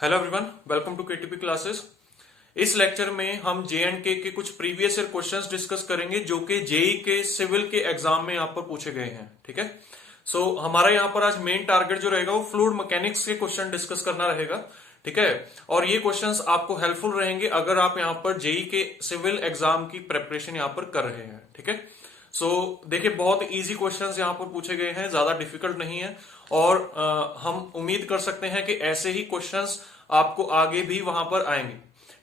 Hello everyone, welcome to KTP classes. इस lecture में हम जे के कुछ प्रीवियस ईयर क्वेश्चंस डिस्कस करेंगे जो कि जेई के सिविल के एग्जाम में यहाँ पर पूछे गए हैं। ठीक है, सो हमारा यहाँ पर आज मेन टारगेट जो रहेगा वो फ्लूइड मैकेनिक्स के क्वेश्चन डिस्कस करना रहेगा। ठीक है, और ये क्वेश्चंस आपको हेल्पफुल रहेंगे अगर आप यहाँ पर जेई के सिविल एग्जाम की प्रेपरेशन यहाँ पर कर रहे हैं। ठीक है, सो देखिए बहुत इजी क्वेश्चंस यहाँ पर पूछे गए हैं, ज्यादा डिफिकल्ट नहीं है और हम उम्मीद कर सकते हैं कि ऐसे ही क्वेश्चंस आपको आगे भी वहां पर आएंगे।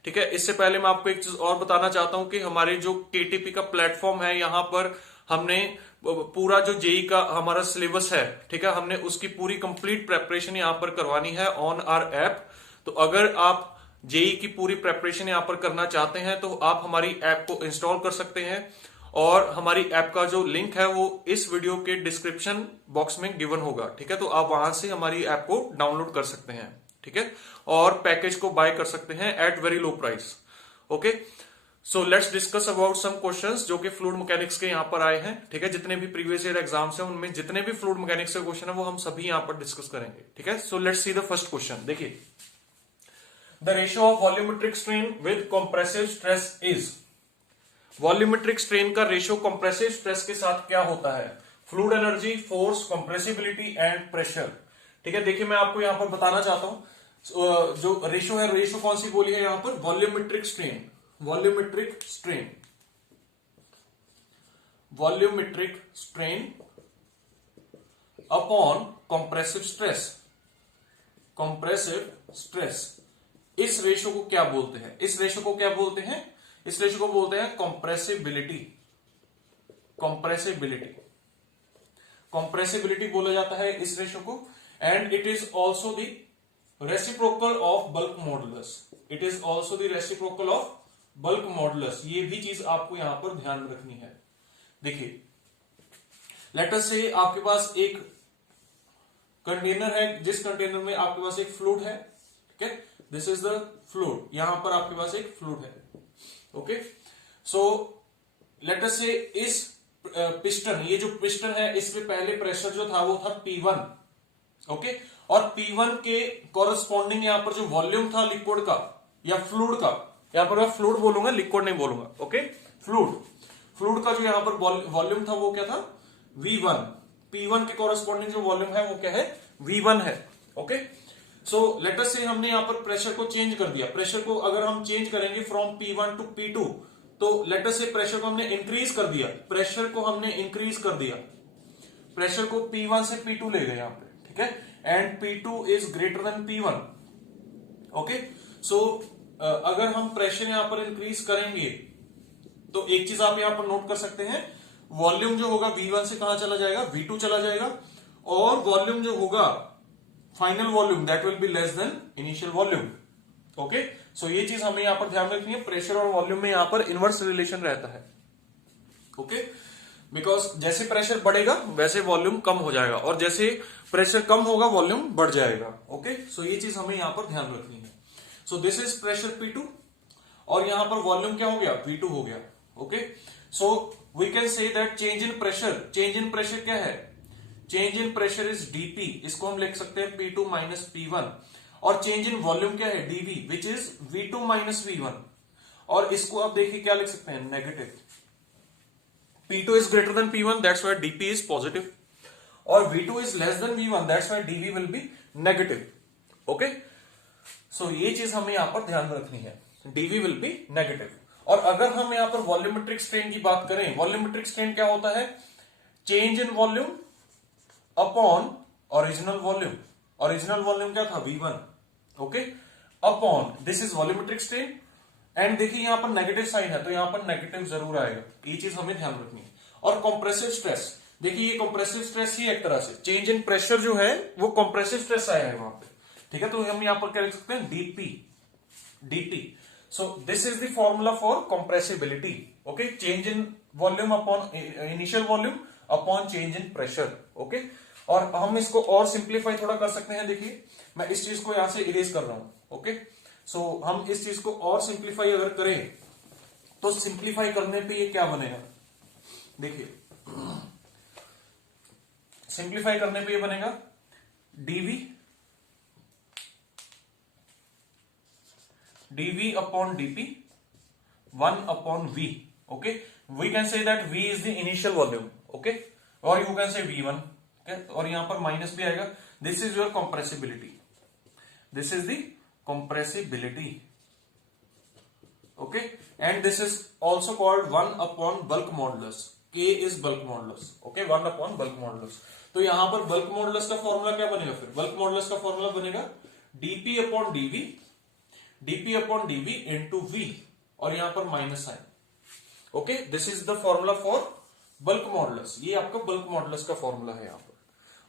ठीक है, इससे पहले मैं आपको एक चीज और बताना चाहता हूं कि हमारे जो केटीपी का प्लेटफॉर्म है यहाँ पर हमने पूरा जो जेई का हमारा सिलेबस है, ठीक है, हमने उसकी पूरी कंप्लीट प्रेपरेशन यहाँ पर करवानी है ऑन आवर ऐप। तो अगर आप जेई की पूरी प्रेपरेशन यहाँ पर करना चाहते हैं तो आप हमारी ऐप को इंस्टॉल कर सकते हैं और हमारी ऐप का जो लिंक है वो इस वीडियो के डिस्क्रिप्शन बॉक्स में गिवन होगा। ठीक है, तो आप वहां से हमारी ऐप को डाउनलोड कर सकते हैं। ठीक है, और पैकेज को बाय कर सकते हैं at very low price. Okay, so let's discuss about some questions जो कि फ्लूइड मैकेनिक्स के यहाँ पर आए हैं। ठीक है, जितने भी प्रीवियस ईयर एग्जाम्स हैं उनमें जितने भी फ्लूइड मैकेनिक्स के क्वेश्चन है वो हम सभी यहाँ पर डिस्कस करेंगे। ठीक है, so let's see the first question. देखिए, the ratio of volumetric strain with compressive stress is. Volumetric strain का रेशियो कंप्रेसिव स्ट्रेस के साथ क्या होता है? Fluid energy, force, compressibility and pressure. ठीक है, देखिए मैं आपको यहां पर बताना चाहता हूं जो रेशियो है, रेशियो कौन सी बोली है यहां पर? Volumetric strain, volumetric strain, volumetric strain upon compressive stress, compressive stress. इस रेशियो को क्या बोलते हैं? इस रेशियो को क्या बोलते हैं? इस रेशियो को बोलते हैं कंप्रेसिबिलिटी, कंप्रेसिबिलिटी, कंप्रेसिबिलिटी बोला जाता है इस रेशियो को। And it is also the reciprocal of bulk modulus, it is also the reciprocal of bulk modulus. ये भी चीज आपको यहां पर ध्यान में रखनी है। देखिए, लेट अस से आपके पास एक कंटेनर है, जिस कंटेनर में आपके पास एक फ्लूइड है। ठीक है, दिस इज द फ्लूइड, यहां पर आपके पास एक फ्लूइड है। ओके, सो लेट अस से इस पिस्टन, ये जो पिस्टन है इसमें पहले प्रेशर जो था वो था P1। ओके, और P1 के कॉरेस्पॉन्डिंग यहां पर जो वॉल्यूम था लिक्विड का या फ्लूइड का, यहां पर मैं फ्लूइड बोलूंगा, लिक्विड नहीं बोलूंगा। ओके, फ्लूइड, फ्लूइड का जो यहां पर वॉल्यूम था वो क्या था? V1। P1 के कॉरेस्पॉन्डिंग जो वॉल्यूम है वो क्या है? V1 है। ओके, सो लेट अस से हमने यहां पर प्रेशर को चेंज कर दिया। प्रेशर को अगर हम चेंज करेंगे फ्रॉम P1 टू P2, तो लेट अस से प्रेशर को हमने इंक्रीज कर दिया, प्रेशर को हमने इंक्रीज कर दिया, प्रेशर को P1 से P2 ले गए यहां पे। ठीक है, and P2 is greater than P1। Okay, so अगर हम प्रेशर यहां पर इंक्रीज करेंगे तो एक चीज आप यहां पर नोट कर सकते हैं, वॉल्यूम जो होगा V1 से कहां चला जाएगा? V2 चला जाएगा, और वॉल्यूम जो होगा final volume that will be less than initial volume. Okay, so ये चीज हमें यहां पर ध्यान रखनी है, प्रेशर और वॉल्यूम में यहां पर इनवर्स रिलेशन रहता है। ओके, बिकॉज जैसे प्रेशर बढ़ेगा वैसे वॉल्यूम कम हो जाएगा, और जैसे प्रेशर कम होगा वॉल्यूम बढ़ जाएगा। ओके, सो ये चीज हमें यहां पर ध्यान रखनी है। So this is pressure P2 और यहां पर वॉल्यूम क्या हो गया? V2 हो गया। Okay, so we can say that change in pressure, change in pressure क्या है? Change in pressure is dP, इसको हम लिख सकते हैं P2 माइनस P1। और चेंज इन वॉल्यूम क्या है? dV, which is V2 minus V1। और इसको आप देखिए क्या लिख सकते हैं? Negative. P2 is greater than P1, that's why dP is positive, और V2 is less than V1, that's why dV will be negative. Okay, so ये चीज हमें यहां पर ध्यान रखनी है, dV विल बी नेगेटिव। और अगर हम यहां पर वॉल्यूमेट्रिक स्ट्रेन की बात करें, वॉल्यूमेट्रिक स्ट्रेन क्या होता है? Change in volume upon original volume. Original volume क्या था? V1। Okay, upon this is volumetric strain. And देखिए यहां पर नेगेटिव साइन है तो यहां पर नेगेटिव जरूर आएगा, ये चीज हमें ध्यान रखनी है। और कंप्रेसिव स्ट्रेस, देखिए ये कंप्रेसिव स्ट्रेस ही एक तरह से चेंज इन प्रेशर जो है वो कंप्रेसिव स्ट्रेस आया है वहां पे। ठीक है, तो हम यहां पर क्या लिख सकते हैं? dP dt। So this is the formula for compressibility. Okay, change in volume upon initial volume upon change in pressure. Okay, और हम इसको और सिंप्लीफाई थोड़ा कर सकते हैं। देखिए मैं इस चीज को यहां से इरेज कर रहा हूं। ओके, सो हम इस चीज को और सिंप्लीफाई अगर करें तो सिंप्लीफाई करने पे ये क्या बनेगा? देखिए सिंप्लीफाई करने पे ये बनेगा dV dv upon dp 1 upon v. Okay, we can say that v is the initial volume. Okay, or you can say v1. Okay, और यहां पर माइनस भी आएगा. This is your compressibility. This is the compressibility. Okay, and this is also called 1 upon bulk modulus. K is bulk modulus. Okay, 1 upon bulk modulus. तो यहां पर bulk modulus का formula क्या बनेगा? फिर bulk modulus का फॉर्मूला बनेगा dp upon dv into v, और यहां पर minus sign. Okay, this is the formula for bulk modulus. ये आपका बल्क मॉडुलस का फॉर्मूला है यहां पर.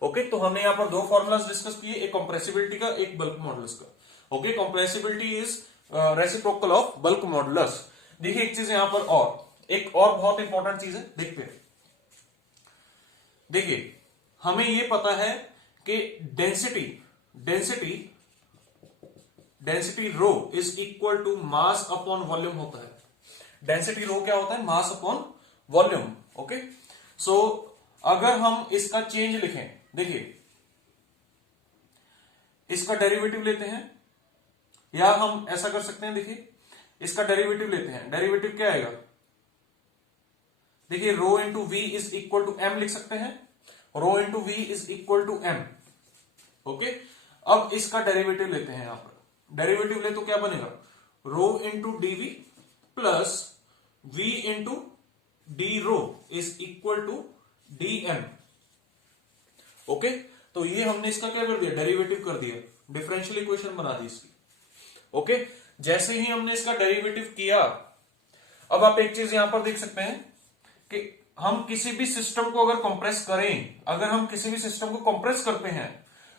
ओके, तो हमने यहां पर दो फॉर्मूलाज डिस्कस किए, एक कंप्रेसिबिलिटी का, एक बल्क मॉडुलस का. Okay, compressibility is reciprocal of bulk modulus. देखिए एक चीज यहां पर एक और बहुत इंपॉर्टेंट चीज है, देखते हैं. देखिए हमें ये पता है कि density rho is equal to mass upon volume होता है. डेंसिटी रो क्या होता है? Mass upon volume. Okay, so अगर हम इसका चेंज लिखें, देखिए इसका डेरिवेटिव लेते हैं, या हम ऐसा कर सकते हैं, देखिए इसका डेरिवेटिव लेते हैं. डेरिवेटिव क्या आएगा? देखिए rho into V is equal to M लिख सकते हैं. Rho into V is equal to M. Okay, अब इसका डेरिवेटिव लेते हैं. यहां पर डेरिवेटिव ले तो क्या बनेगा? Rho into DV plus V into D rho is equal to D M. Okay, तो ये हमने इसका क्या कर दिया? डेरिवेटिव कर दिया, डिफरेंशियल इक्वेशन बना दी इसकी. ओके, जैसे ही हमने इसका डेरिवेटिव किया, अब आप एक चीज यहां पर देख सकते हैं कि हम किसी भी सिस्टम को अगर कंप्रेस करें, अगर हम किसी भी सिस्टम को कंप्रेस करते हैं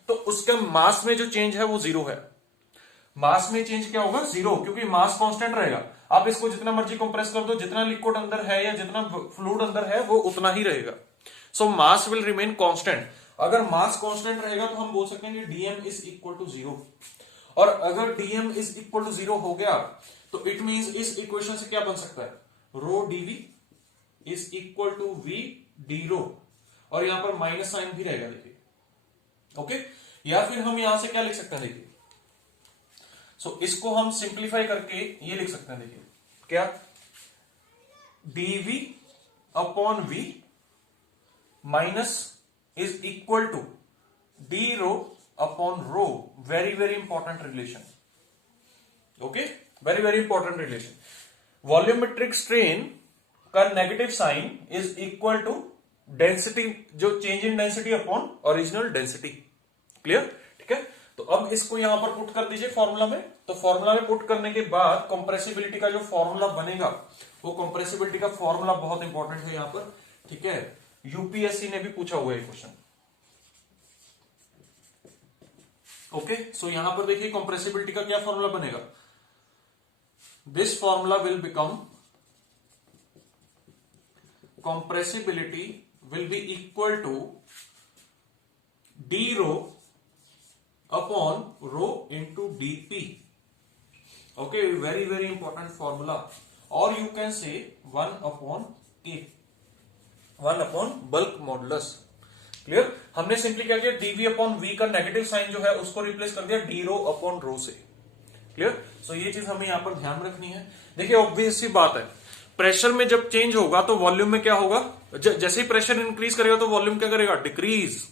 तो उसका मास में जो चेंज है वो जीरो है. मास में चेंज क्या होगा? जीरो, क्योंकि मास कांस्टेंट रहेगा. आप इसको जितना मर्जी कंप्रेस कर दो, जितना लिक्विड अंदर है या जितना फ्लूइड अंदर है वो उतना ही रहेगा. सो मास विल रिमेन कांस्टेंट. अगर मास कांस्टेंट रहेगा तो हम बोल सकते हैं कि dm is equal to zero. और अगर dm is equal to zero हो गया तो इट मींस इस इक्वेशन से क्या बन सकता है? Rho DV is equal to V D rho, और यहां पर माइनस साइन भी रहेगा. देखिए ओके, या फिर हम यहां से क्या लिख सकते हैं? देखिए इसको हम सिंप्लीफाई करके ये लिख सकते हैं. देखिए क्या? dv upon v minus is equal to D rho upon rho. Very very important relation. Okay, very very important relation. Volumetric strain का negative sign is equal to density, जो change in density upon original density. Clear? ठीक है, तो अब इसको यहां पर put कर दीजिए फॉर्मूला में. तो फॉर्मूला में पुट करने के बाद कंप्रेसिबिलिटी का जो फॉर्मूला बनेगा, वो कंप्रेसिबिलिटी का फॉर्मूला बहुत इंपॉर्टेंट है यहां पर. ठीक है, यूपीएससी ने भी पूछा हुआ है क्वेश्चन. ओके, सो यहां पर देखिए कंप्रेसिबिलिटी का क्या फॉर्मूला बनेगा? This formula will become compressibility will be equal to d rho upon rho into dp. Okay, very very important formula. Or you can say 1 upon k, 1 upon bulk modulus. Clear? हमने simply क्या किया? dv upon v का negative sign जो है उसको replace कर दिया d रो upon रो से. क्लियर? सो ये चीज हमें यहां पर ध्यान रखनी है. देखिए ऑब्वियस सी बात है, प्रेशर में जब चेंज होगा तो वॉल्यूम में क्या होगा? जैसे ही प्रेशर इंक्रीज करेगा तो वॉल्यूम क्या करेगा? डिक्रीज.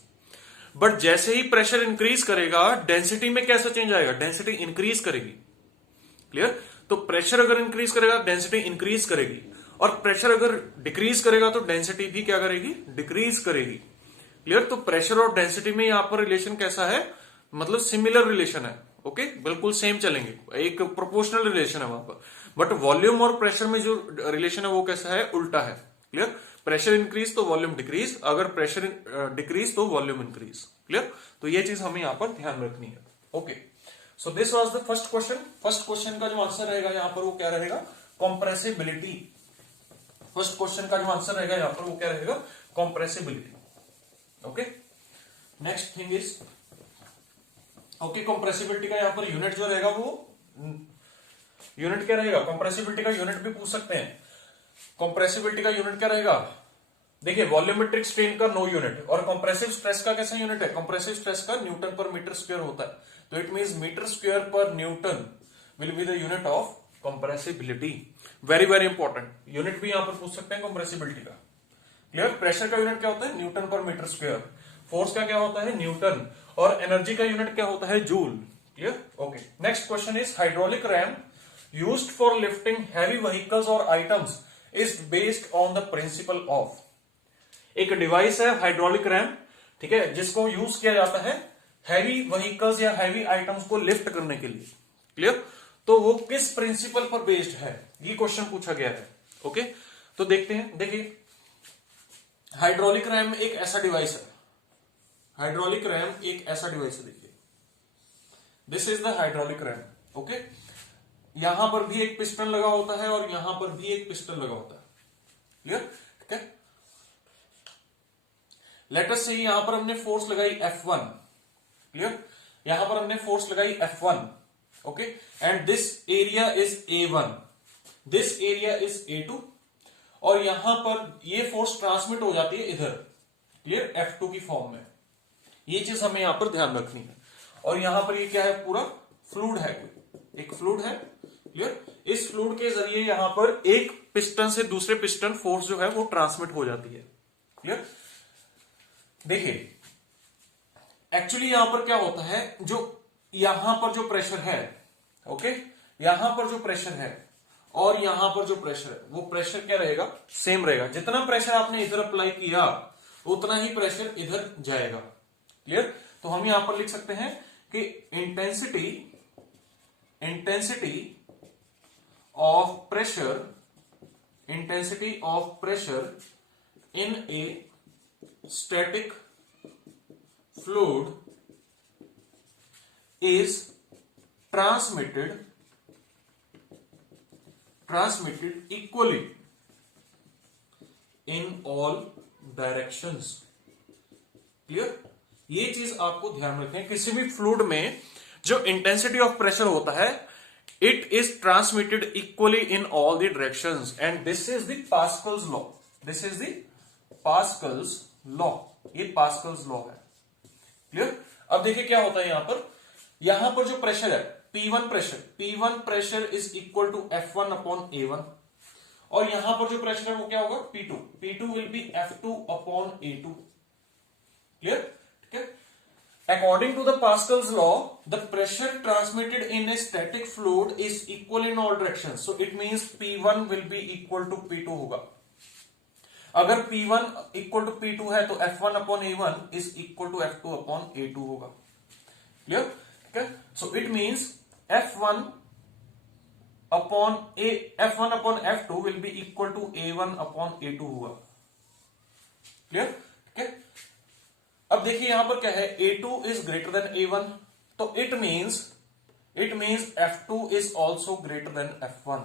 बट जैसे ही प्रेशर इंक्रीज करेगा डेंसिटी में कैसा चेंज आएगा? डेंसिटी इंक्रीज करेगी. क्लियर? तो प्रेशर अगर इंक्रीज करेगा डेंसिटी इंक्रीज करेगी, और प्रेशर अगर डिक्रीज करेगा तो डेंसिटी भी क्या करेगी? डिक्रीज करेगी. क्लियर? तो प्रेशर और डेंसिटी में यहां पर रिलेशन कैसा है? मतलब सिमिलर रिलेशन है. ओके, बिल्कुल सेम चलेंगे, एक प्रोपोर्शनल रिलेशन है वहां पर. बट वॉल्यूम और प्रेशर में जो रिलेशन है वो कैसा है? उल्टा है. क्लियर? प्रेशर इंक्रीज तो वॉल्यूम डिक्रीज, अगर प्रेशर डिक्रीज तो वॉल्यूम इंक्रीज. क्लियर? तो ये चीज हमें यहां पर ध्यान रखनी है. Okay, so this was the first question. First question का जो आंसर रहेगा यहां पर वो क्या रहेगा? कंप्रेसिबिलिटी. फर्स्ट क्वेश्चन का जो आंसर रहेगा यहां पर वो क्या रहेगा? Compressibility. Okay, next thing is, okay, compressibility का यहां पर यूनिट जो रहेगा वो यूनिट क्या रहेगा? कंप्रेसिबिलिटी का यूनिट भी पूछ सकते हैं. कंप्रेसिबिलिटी का यूनिट क्या रहेगा? देखिए वॉल्यूमेट्रिक स्ट्रेन का नो यूनिट, और कंप्रेसिव स्ट्रेस का कैसा यूनिट है? कंप्रेसिव स्ट्रेस का न्यूटन पर मीटर स्क्वायर होता है. तो इट मींस मीटर स्क्वायर पर Newton will be the unit of compressibility. Very very important unit भी यहां पर पूछ सकते हैं कंप्रेसिबिलिटी का। क्लियर? प्रेशर का यूनिट क्या होता है? न्यूटन पर मीटर स्क्वायर। फोर्स का क्या होता है? न्यूटन। और एनर्जी का यूनिट क्या होता है? Joule. Clear? Okay, next question is hydraulic ram used for lifting heavy vehicles और items is based on the principle of. एक डिवाइस है हाइड्रोलिक रैम, ठीक है, जिसको यूज किया जाता है हैवी व्हीकल्स या हैवी आइटम्स को लिफ्ट करने के लिए। क्लियर? तो वो किस प्रिंसिपल पर बेस्ड है, ये क्वेश्चन पूछा गया है। ओके, तो देखते हैं। देखिए, हाइड्रोलिक रैम एक ऐसा डिवाइस है, हाइड्रोलिक रैम एक ऐसा डिवाइस है। देखिए, this is the hydraulic RAM. Okay, यहां पर भी एक पिस्टन लगा होता है और यहां पर भी एक पिस्टन लगा होता है। क्लियर? ठीक है, लेट अस से यहां पर हमने फोर्स लगाई F1। क्लियर? यहां पर हमने फोर्स लगाई F1। Okay, and this area is A1, this area is A2, और यहां पर ये फोर्स ट्रांसमिट हो जाती है इधर। क्लियर? F2 की फॉर्म में। ये चीज हमें यहां पर ध्यान रखनी है। और यहां पर ये क्या है? पूरा फ्लूइड है, एक फ्लूइड है। क्लियर? इस फ्लूइड के जरिए यहां पर एक पिस्टन से दूसरे पिस्टन फोर्स जो है वो ट्रांसमिट हो जाती है। क्लियर? देखिए, एक्चुअली यहां पर क्या होता है, जो यहां पर जो प्रेशर है, ओके, यहां पर जो प्रेशर है और यहां पर जो प्रेशर है, वो प्रेशर क्या रहेगा? सेम रहेगा। जितना प्रेशर आपने इधर अप्लाई किया उतना ही प्रेशर इधर जाएगा। क्लियर? तो हम यहां पर लिख सकते हैं कि intensity of pressure in A static fluid is transmitted equally in all directions। Clear? ये चीज आपको ध्यान रखनी है, किसी भी फ्लूइड में जो इंटेंसिटी ऑफ प्रेशर होता है, it is transmitted equally in all the directions, and this is the Pascal's law. This is the Pascal's law. ये पास्कल्स लॉ है। क्लियर? अब देखिए क्या होता है यहां पर जो प्रेशर है P1 pressure is equal to F1 upon A1, और यहां पर जो प्रेशर है वो क्या होगा? P2 will be F2 upon A2। Clear? ठीक है, according to the Pascal's law the pressure transmitted in a static fluid is equal in all directions, so it means P1 will be equal to P2 होगा। अगर P1 equal to P2 है तो F1 upon A1 is equal to F2 upon A2 होगा। Clear? ठीक है, so it means F1 upon F2 will be equal to A1 upon A2 होगा। Clear? ठीक है, अब देखिए यहां पर क्या है, A2 is greater then A1, तो it means F2 is also greater than F1।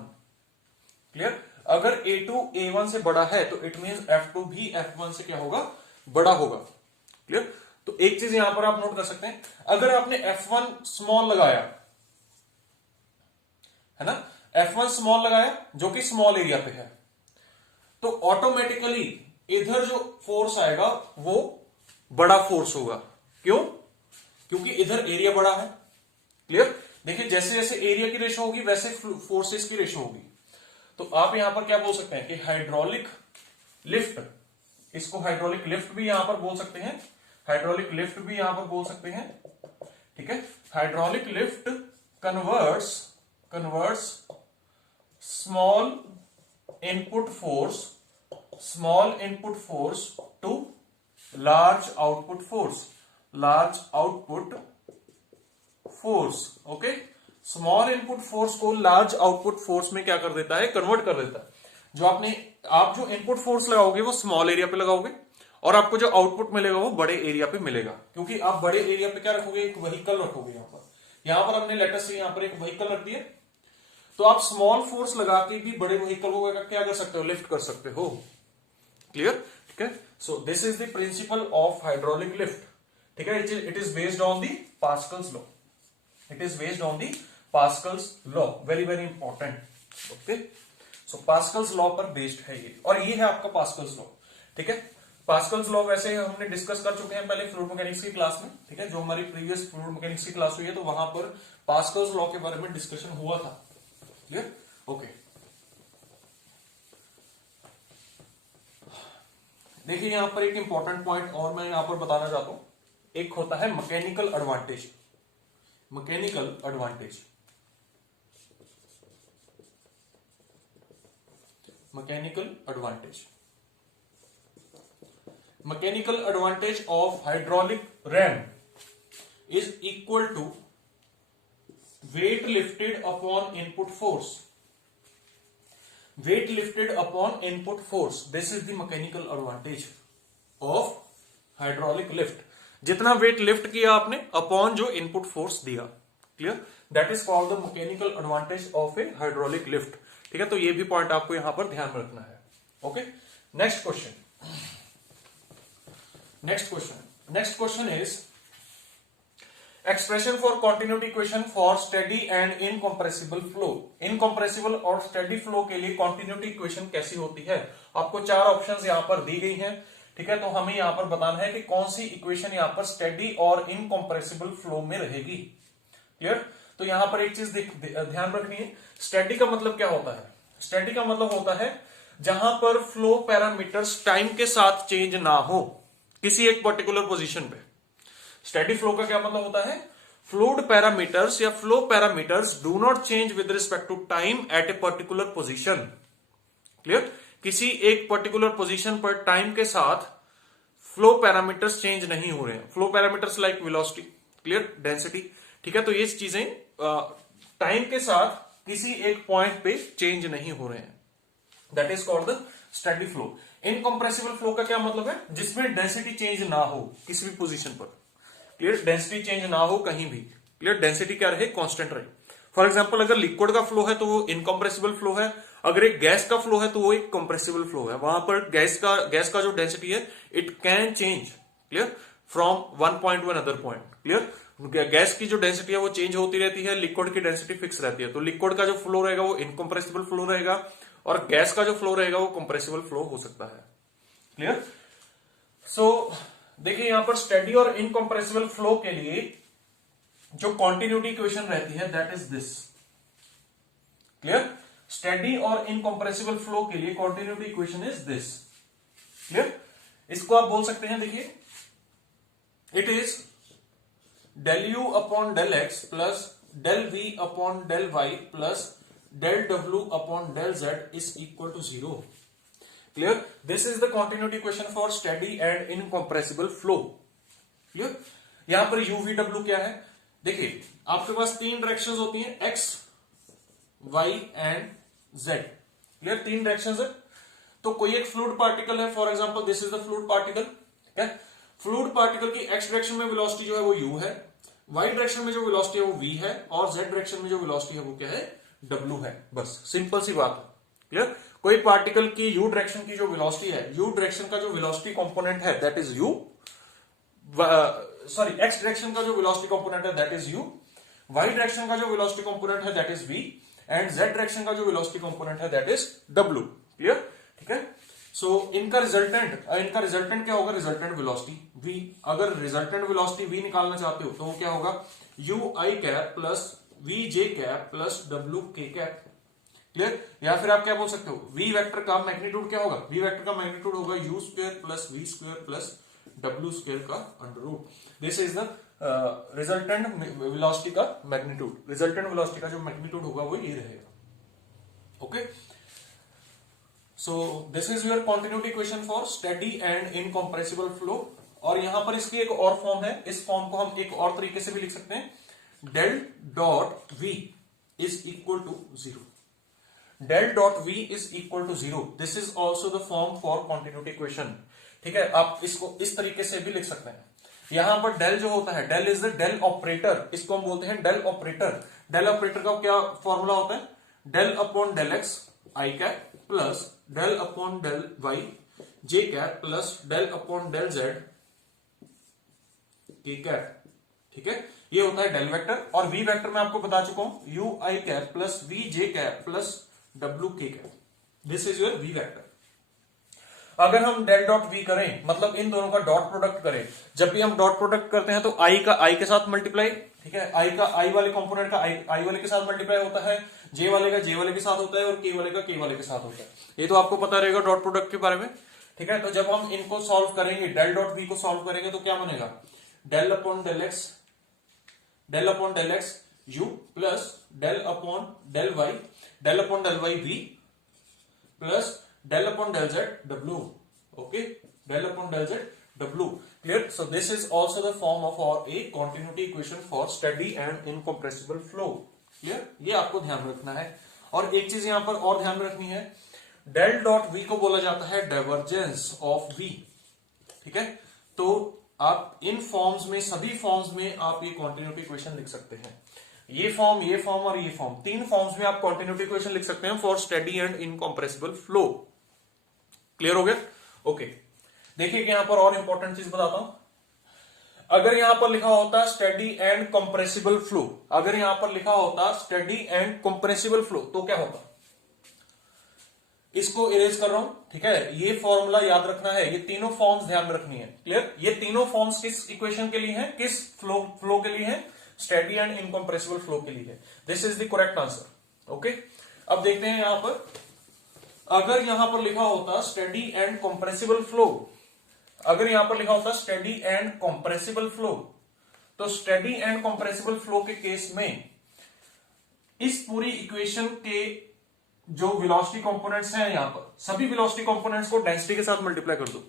Clear? अगर A2 A1 से बड़ा है तो इट मींस F2 भी F1 से क्या होगा? बड़ा होगा। क्लियर? तो एक चीज यहां पर आप नोट कर सकते हैं, अगर आपने F1 स्मॉल लगाया है ना, F1 स्मॉल लगाया जो कि स्मॉल एरिया पे है, तो ऑटोमेटिकली इधर जो फोर्स आएगा वो बड़ा फोर्स होगा। क्यों? क्योंकि इधर एरिया बड़ा है। क्लियर? देखिए, जैसे जैसे एरिया की रेशो होगी वैसे फोर्सेस की रेशो होगी। तो आप यहां पर क्या बोल सकते हैं कि हाइड्रोलिक लिफ्ट, इसको हाइड्रोलिक लिफ्ट भी यहां पर बोल सकते हैं, हाइड्रोलिक लिफ्ट भी यहां पर बोल सकते हैं। ठीक है, hydraulic lift converts small input force to large output force. Okay, small input force को लार्ज आउटपुट फोर्स में क्या कर देता है? कन्वर्ट कर देता है। आप जो इनपुट फोर्स लगाओगे वो स्मॉल एरिया पे लगाओगे, और आपको जो आउटपुट मिलेगा वो बड़े एरिया पे मिलेगा, क्योंकि आप बड़े एरिया पे क्या रखोगे? एक व्हीकल रखोगे। यहां पर हमने लेटर से यहां पर एक व्हीकल रख दिया, तो आप स्मॉल फोर्स लगा के भी बड़े व्हीकल को क्या कर सकते हो? लिफ्ट कर सकते हो। क्लियर? ठीक है, so this is the principle of hydraulic lift. ठीक है, it is based on the Pascal's law. Pascal's law, very very important. Okay, so Pascal's law पर बेस्ड है ये, और ये है आपका पास्कल्स लॉ। ठीक है, पास्कल्स लॉ वैसे हमने डिस्कस कर चुके हैं पहले फ्लूइड मैकेनिक्स की क्लास में, ठीक है, जो हमारी प्रीवियस फ्लूइड मैकेनिक्स की क्लास हुई है तो वहां पर पास्कल्स लॉ के बारे में डिस्कशन हुआ था। क्लियर? ओके, देखिए यहां पर एक इंपॉर्टेंट पॉइंट और मैं यहां पर बताना चाहता हूं, एक होता है mechanical advantage. Mechanical advantage, mechanical advantage, mechanical advantage of hydraulic RAM is equal to weight lifted upon input force. Weight lifted upon input force. This is the mechanical advantage of hydraulic lift. जितना weight lift किया आपने upon जो input force दिया, clear, that is called the mechanical advantage of A hydraulic lift. ठीक है, तो ये भी पॉइंट आपको यहां पर ध्यान में रखना है। Okay, next question, next question is expression for continuity equation for steady and incompressible flow. Incompressible और स्टेडी फ्लो के लिए कॉन्टिन्यूटी इक्वेशन कैसी होती है? आपको चार ऑप्शंस यहां पर दी गई हैं, ठीक है, तो हमें यहां पर बताना है कि कौन सी इक्वेशन यहां पर स्टेडी और इनकंप्रेसिबल फ्लो में रहेगी। क्लियर? तो यहां पर एक चीज ध्यान रखनी है, स्टेडी का मतलब क्या होता है? स्टेडी का मतलब होता है जहां पर फ्लो पैरामीटर्स टाइम के साथ चेंज ना हो किसी एक पर्टिकुलर पोजीशन पे। स्टेडी फ्लो का क्या मतलब होता है? फ्लूइड पैरामीटर्स या flow parameters do not change with respect to time at a particular position. Clear? किसी एक पर्टिकुलर पोजीशन पर टाइम के साथ फ्लो पैरामीटर्स चेंज नहीं हो रहे हैं। Flow parameters like velocity, clear, density, ठीक है, तो ये चीजें टाइम के साथ किसी एक पॉइंट पे चेंज नहीं हो रहे हैं, that is called the steady flow. Incompressible flow का क्या मतलब है? जिसमें डेंसिटी चेंज ना हो किसी भी पोजीशन पर, क्लियर, डेंसिटी चेंज ना हो कहीं भी, क्लियर, डेंसिटी क्या रहे? कांस्टेंट रहे। फॉर एग्जांपल अगर लिक्विड का फ्लो है तो वो इनकंप्रेसिबल फ्लो है, अगर एक गैस का फ्लो है तो वो एक कंप्रेसिबल फ्लो है। वहां पर गैस का जो डेंसिटी है it can change, clear, from one point two another point, clear. Gas की जो डेंसिटी है वो चेंज होती रहती है, लिक्विड की डेंसिटी फिक्स रहती है। तो लिक्विड का जो फ्लो रहेगा वो इनकंप्रेसिबल फ्लो रहेगा और गैस का जो फ्लो रहेगा वो कंप्रेसिबल फ्लो हो सकता है। क्लियर? सो देखिए यहां पर स्टेडी और इनकंप्रेसिबल फ्लो के लिए जो कॉन्टिन्यूटी इक्वेशन रहती है that is this. Clear? Steady और इनकंप्रेसिबल फ्लो के लिए continuity equation is this. Clear? इसको आप बोल सकते हैं, देखिए इट इज del u अपॉन del x प्लस del v अपॉन del y प्लस del w अपॉन del z is equal to 0। Clear? This is the continuity equation for steady and incompressible flow. Clear? यहां पर u v w क्या है? देखिए आपके पास तीन डायरेक्शंस होती हैं, x y and z। Clear? तीन डायरेक्शंस है, तो कोई एक फ्लूइड पार्टिकल है, for example this is the fluid particle, ठीक है। फ्लूइड पार्टिकल की x डायरेक्शन में वेलोसिटी जो है वो u है, y डायरेक्शन में जो वेलोसिटी है वो v है और z डायरेक्शन में जो वेलोसिटी है वो क्या है? w है। बस सिंपल सी बात है। क्लियर? कोई पार्टिकल की u डायरेक्शन की जो वेलोसिटी है, u डायरेक्शन का जो वेलोसिटी कंपोनेंट है that is u, sorry x direction का जो वेलोसिटी कंपोनेंट है that is u, y direction का जो वेलोसिटी कंपोनेंट है that is v and z direction का जो वेलोसिटी कंपोनेंट है दैट इज w। क्लियर? ठीक है, सो इनका रिजल्टेंट क्या होगा? Resultant velocity v। अगर रिजल्टेंट वेलोसिटी v निकालना चाहते हो तो वो क्या होगा? u i cap plus v j cap plus w k cap. Clear? या फिर आप क्या बोल सकते हो? v वेक्टर का मैग्नीट्यूड क्या होगा? v वेक्टर का मैग्नीट्यूड होगा u square plus v square plus w square का under root. This is the resultant velocity का मैग्नीट्यूड। रिजल्टेंट वेलोसिटी का जो मैग्नीट्यूड होगा वो ये रहेगा। Okay, so this is your continuity equation for steady and incompressible flow. और यहां पर इसकी एक और फॉर्म है, इस फॉर्म को हम एक और तरीके से भी लिख सकते हैं, del dot v is equal to 0। Del dot v is equal to 0, this is also the form for continuity equation. ठीक है, आप इसको इस तरीके से भी लिख सकते हैं। यहां पर डेल जो होता है, del is the del operator, इसको हम बोलते हैं डेल ऑपरेटर। डेल ऑपरेटर का क्या फॉर्मूला होता है? Del upon del X I cap plus del upon del Y J cap plus del upon del Z K cap. ठीक है, ये होता है डेल वेक्टर। और वी वेक्टर मैं आपको बता चुका हूं, U I cap plus V J cap plus W K cap. This is your V vector. अगर हम डेल डॉट वी करें, मतलब इन दोनों का डॉट प्रोडक्ट करें, जब भी हम डॉट प्रोडक्ट करते हैं तो आई का आई के साथ मल्टीप्लाई, ठीक है, आई का आई वाले कंपोनेंट का आई वाले के साथ मल्टीप्लाई होता है, जे वाले का जे वाले के साथ होता है और के वाले का के वाले के साथ होता है। ये तो आपको पता रहेगा डॉट प्रोडक्ट के बारे में, ठीक है। तो जब हम इनको सॉल्व करेंगे, डेल डॉट वी को सॉल्व करेंगे तो क्या बनेगा, del upon del x u plus del upon del y v plus del upon del z w, okay, del upon del z w, clear? So this is also the form of our a continuity equation for steady and incompressible flow, clear? ये आपको ध्यान रखना है। और एक चीज यहां पर और ध्यान रखनी है, del dot v को बोला जाता है डाइवर्जेंस ऑफ v, ठीक है। तो आप इन फॉर्म्स में, सभी फॉर्म्स में आप ये कॉन्टिन्यूटी इक्वेशन लिख सकते हैं। ये फॉर्म और ये फॉर्म, तीन फॉर्म्स में आप कॉन्टिन्यूटी इक्वेशन लिख सकते हैं for steady and incompressible flow. Clear हो गया? ओके, देखिए कि यहां पर और इंपॉर्टेंट चीज बताता हूं। अगर यहां पर लिखा होता स्टेडी एंड कंप्रेसिबल फ्लो, अगर यहां पर लिखा होता स्टेडी एंड कंप्रेसिबल फ्लो, तो क्या होता? इसको इरेज कर रहा हूं, ठीक है। ये फॉर्मूला याद रखना है, ये तीनों फॉर्म्स ध्यान में रखनी है, क्लियर? ये तीनों फॉर्म्स किस इक्वेशन के लिए हैं, किस फ्लो के लिए हैं? स्टेडी एंड इनकंप्रेसिबल फ्लो के लिए है। This is the correct answer, okay. अब देखते हैं यहां पर, अगर यहां पर लिखा होता स्टेडी एंड कंप्रेसिबल फ्लो, अगर यहां पर लिखा होता स्टेडी एंड कंप्रेसिबल फ्लो, तो स्टेडी एंड कंप्रेसिबल फ्लो के केस में इस पूरी इक्वेशन के जो वेलोसिटी कंपोनेंट्स हैं, यहां पर सभी वेलोसिटी कंपोनेंट्स को डेंसिटी के साथ मल्टीप्लाई कर दो।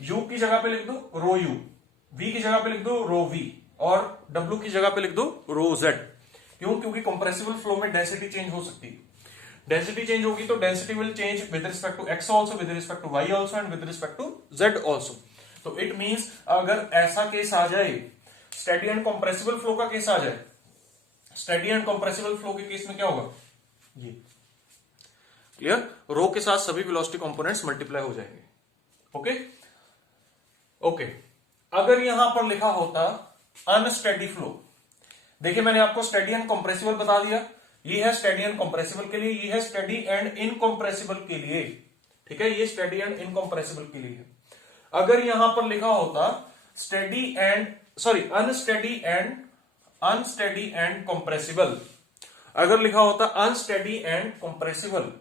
u की जगह पे लिख दो रो u, v की जगह पे लिख दो रो v और w की जगह पे लिख दो रो z। क्यों? क्योंकि कंप्रेसिबल फ्लो में डेंसिटी चेंज हो सकती है। डेंसिटी चेंज होगी तो density will change with respect to x also, with respect to y also and with respect to z also. तो इट मींस अगर ऐसा केस आ जाए, स्टेडी एंड कंप्रेसिबल फ्लो का केस आ जाए, स्टेडी एंड कंप्रेसिबल फ्लो के case में क्या होगा, ये क्लियर? रो के साथ सभी वेलोसिटी कंपोनेंट्स मल्टीप्लाई हो जाएंगे, ओके ओके। अगर यहां पर लिखा होता अनस्टेडी फ्लो, देखिए मैंने आपको स्टेडी एंड कंप्रेसिबल बता दिया, ये है स्टेडी एंड कंप्रेसिबल के लिए, ये है स्टेडी एंड इनकंप्रेसिबल के लिए, ठीक है, ये स्टेडी एंड इनकंप्रेसिबल के लिए है। अगर यहां पर लिखा होता steady and unsteady and compressible, अगर लिखा होता अनस्टेडी एंड कंप्रेसिबल,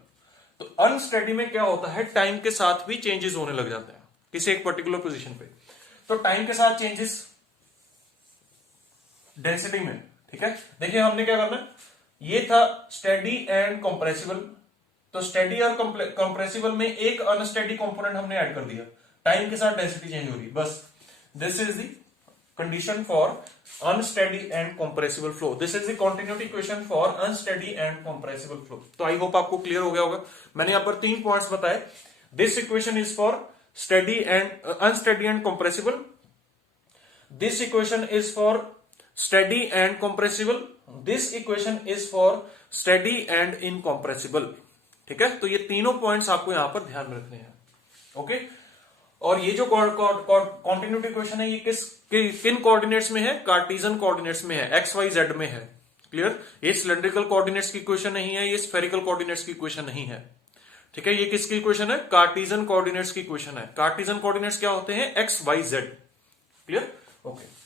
तो अनस्टेडी में क्या होता है, टाइम के साथ भी चेंजेस होने लग जाते हैं किसी एक पर्टिकुलर पोजीशन पे। तो टाइम के साथ चेंजेस डेंसिटी में, ठीक है। देखिए हमने क्या करना, ये था स्टेडी एंड कंप्रेसिबल, तो स्टेडी और कंप्रेसिबल में एक अनस्टेडी कंपोनेंट हमने ऐड कर दिया, टाइम के साथ डेंसिटी चेंज हो रही, बस। This is the condition for unsteady and compressible flow, this is the continuity equation for unsteady and compressible flow. तो आई होप आपको क्लियर हो गया होगा। मैंने यहां पर 3 पॉइंट्स बताए, this equation is for steady and unsteady and compressible, this equation is for steady and compressible, this equation is for steady and incompressible, ठीक है। तो ये तीनों पॉइंट्स आपको यहां पर ध्यान रखने हैं, ओके। और ये जो कॉन्टिन्यूटी इक्वेशन है, ये किन कोऑर्डिनेट्स में है, कार्टेशियन कोऑर्डिनेट्स में है, एक्स वाई जेड में है, क्लियर। ये सिलेंड्रिकल कोऑर्डिनेट्स की इक्वेशन नहीं है, ये स्फेरिकल कोऑर्डिनेट्स की इक्वेशन नहीं है, ठीक है। ये किसकी इक्वेशन है, कार्टेशियन कोऑर्डिनेट्स की इक्वेशन है। कार्टेशियन कोऑर्डिनेट्स क्या होते हैं, X Y Z, clear, okay.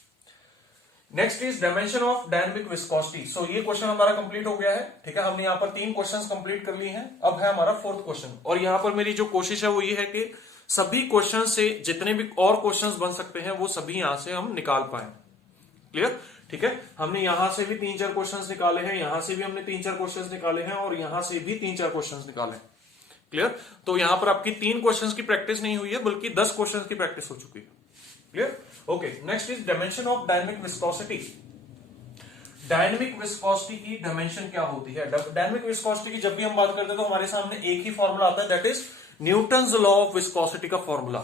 Next is dimension of dynamic viscosity. So ये क्वेश्चन हमारा कंप्लीट हो गया है, ठीक है। हमने यहां पर 3 क्वेश्चंस कंप्लीट कर लिए हैं, अब है हमारा 4th क्वेश्चन। और यहां पर मेरी जो कोशिश है वो ये है कि सभी क्वेश्चन से जितने भी और क्वेश्चंस बन सकते हैं वो सभी यहां से हम निकाल पाए, क्लियर, ठीक है। हमने यहां से भी 3-4 क्वेश्चंस निकाले हैं, यहां से भी हमने 3-4 क्वेश्चंस निकाले हैं और यहां से भी 3-4 क्वेश्चंस निकाले, क्लियर। तो यहां पर आपकी 3 क्वेश्चंस की प्रैक्टिस नहीं हुई है, बल्कि 10 क्वेश्चंस की प्रैक्टिस हो चुकी है, clear, okay. Next is dimension of dynamic viscosity. Dynamic viscosity की डायमेंशन क्या होती है? डायनेमिक विस्कोसिटी की जब भी हम बात करते हैं तो हमारे सामने एक ही फॉर्मूला आता है, that is Newton's law of viscosity का formula.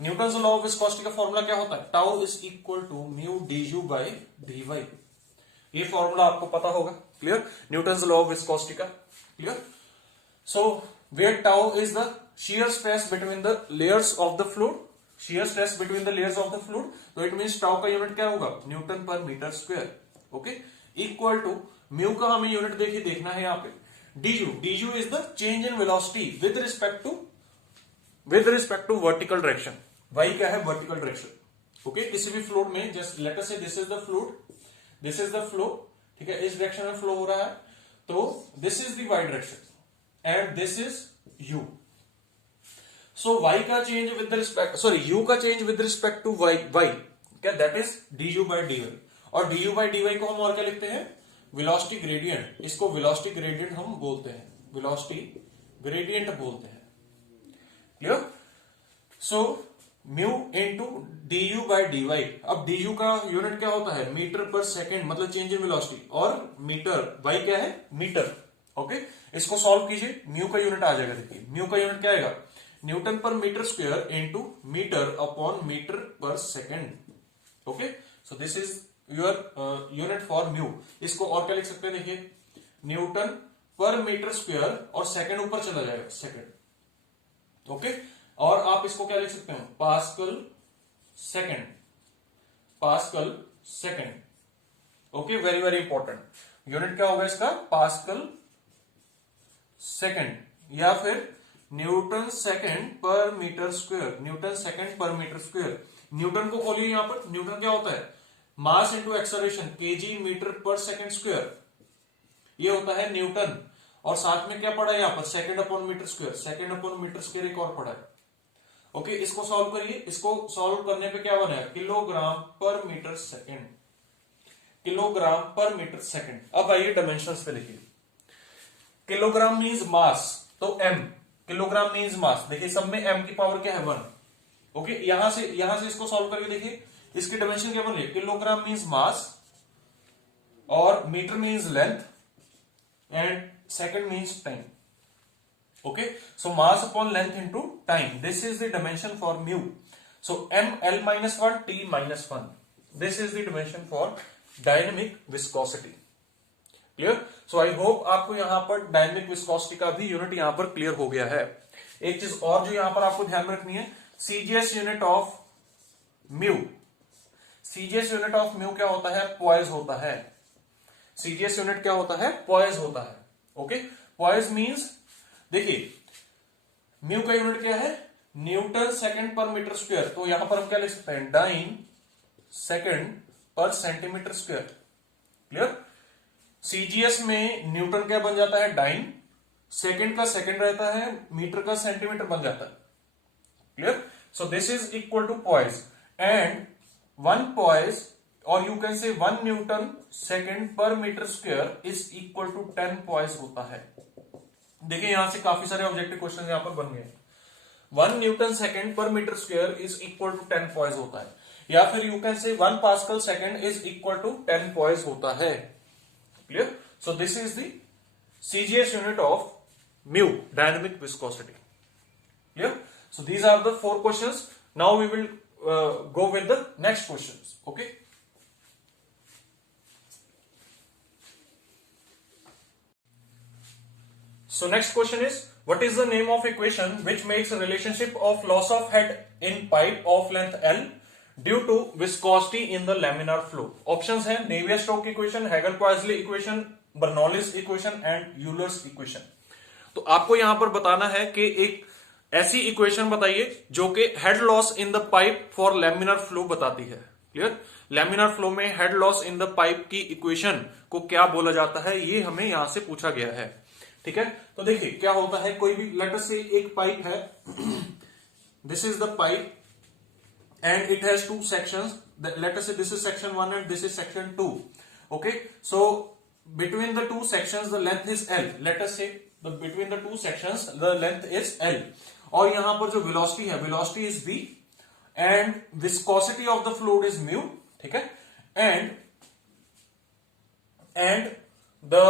Newton's law of viscosity का फॉर्मूला क्या होता है, tau is equal to mu D by D Y. ये फॉर्मूला आपको पता होगा, clear, Newton's law of viscosity का, clear. So where tau is the shear stress between the layers of the fluid, shear stress between the layers of the fluid, तो it means tau का unit क्या होगा, newton पर metre square, okay, equal to mu का हमें unit देखना है यहाँ पे, du. Du is the change in velocity with respect to with respect to vertical direction. Y क्या है? Vertical direction. ओके, किसी भी फ्लूइड में जस्ट लेट अस से this is the fluid, this is the flow, ठीक है, इस direction में फ्लो हो रहा है, तो this is the y direction and this is u. So y का change with respect, sorry u का change with respect to y, क्या that is du by dy, और du by dy को हम और क्या लिखते हैं? Velocity gradient. इसको वेलोसिटी ग्रेडियंट हम बोलते हैं, वेलोसिटी ग्रेडियंट बोलते हैं। Clear? So mu into du by dy। अब du का यूनिट क्या होता है? मीटर पर सेकेंड, मतलब चेंज इन वेलोसिटी, और मीटर, y क्या है? मीटर। ओके, इसको सॉल्व कीजिए, म्यू का यूनिट आ जाएगा। देखिए म्यू का यूनिट क्या आएगा? न्यूटन पर metre square into metre upon metre पर second. Okay, so this is your unit for mu. इसको और क्या लिख सकते हैं? देखिए न्यूटन पर मीटर स्क्वायर, और सेकेंड ऊपर चला जाएगा, सेकेंड। ओके, और आप इसको क्या लिख सकते हो? Pascal second, pascal second. Okay, very very important. Unit क्या होगा इसका? पास्कल सेकेंड, या फिर न्यूटन सेकेंड पर मीटर स्क्वायर, न्यूटन सेकेंड पर मीटर स्क्वायर। न्यूटन को खोलिए यहां पर। न्यूटन क्या होता है? Mass into acceleration, kg metre पर सेकेंड स्क्वायर, ये होता है न्यूटन। और साथ में क्या पड़ा है यहां पर? Second upon metre square, second upon metre square एक और पड़ा है। ओके, इसको सॉल्व करिए। इसको सॉल्व करने पे क्या बना है? किलोग्राम पर मीटर सेकेंड, किलोग्राम पर मीटर सेकेंड। अब आइए डायमेंशंस पे देखिए। किलोग्राम मीन्स मास, तो m, किलोग्राम मीन्स मास। देखिए सब में m की पावर क्या है? 1। ओके, यहां से इसको सॉल्व करके देखिए, इसकी डायमेंशन क्या बन रही है? किलोग्राम मीन्स मास, और metre means length, and second means time. Okay, so mass upon length into time, this is the dimension for mu. So m l-1 t-1, this is the dimension for dynamic viscosity. Clear? So I hope आपको यहां पर dynamic viscosity का भी unit यहां पर clear हो गया है। एक चीज और जो यहां पर आपको ध्यान में रखनी है, CGS unit of mu, CGS unit of mu क्या होता है? पॉइज होता है। सीजीएस यूनिट क्या होता है? पॉइज होता है। ओके, पॉइज मींस, देखिए म्यू का यूनिट क्या है? न्यूटन सेकेंड पर मीटर स्क्वायर, तो यहां पर हम क्या लिख सकते हैं? डाइन सेकेंड पर सेंटीमीटर स्क्वायर। क्लियर? सीजीएस में न्यूटन क्या बन जाता है? डाइन, सेकेंड का सेकेंड रहता है, मीटर का सेंटीमीटर बन जाता है। Clear? So this is equal to poise, and 1 poise, और you can say 1 newton second पर metre square is equal to 10 poise होता है। देखिए यहां से काफी सारे ऑब्जेक्टिव क्वेश्चन यहां पर बन गए। 1 न्यूटन सेकेंड पर metre square is equal to 10 poise होता है, या फिर you can say 1 pascal second is equal to 10 poise होता है। Clear? So this is the CGS unit of mu, dynamic viscosity. Clear? So these are the 4 questions. Now we will go with the next questions. Okay? So next question is, what is the name of equation which makes a relationship of loss of head in pipe of length L due to viscosity in the laminar flow? Options हैं Navier-Stokes equation, Hagen-Poiseuille equation, Bernoulli's equation and Euler's equation. तो आपको यहां पर बताना है कि एक ऐसी इक्वेशन बताइए जो कि head loss in the pipe for laminar flow बताती है। क्लियर? लैमिनार फ्लो में head loss in the pipe की इक्वेशन को क्या बोला जाता है, ये हमें यहां से पूछा गया है। ठीक है, तो देखिए क्या होता है, कोई भी लेट अस से एक पाइप है, this is the pipe and it has 2 sections. Let us say this is section 1 and this is section 2. Okay, so between the 2 sections the length is L. Let us say between the 2 sections the length is L. और यहां पर जो velocity है, velocity is v, and viscosity of the fluid is mu. ठीक है, and the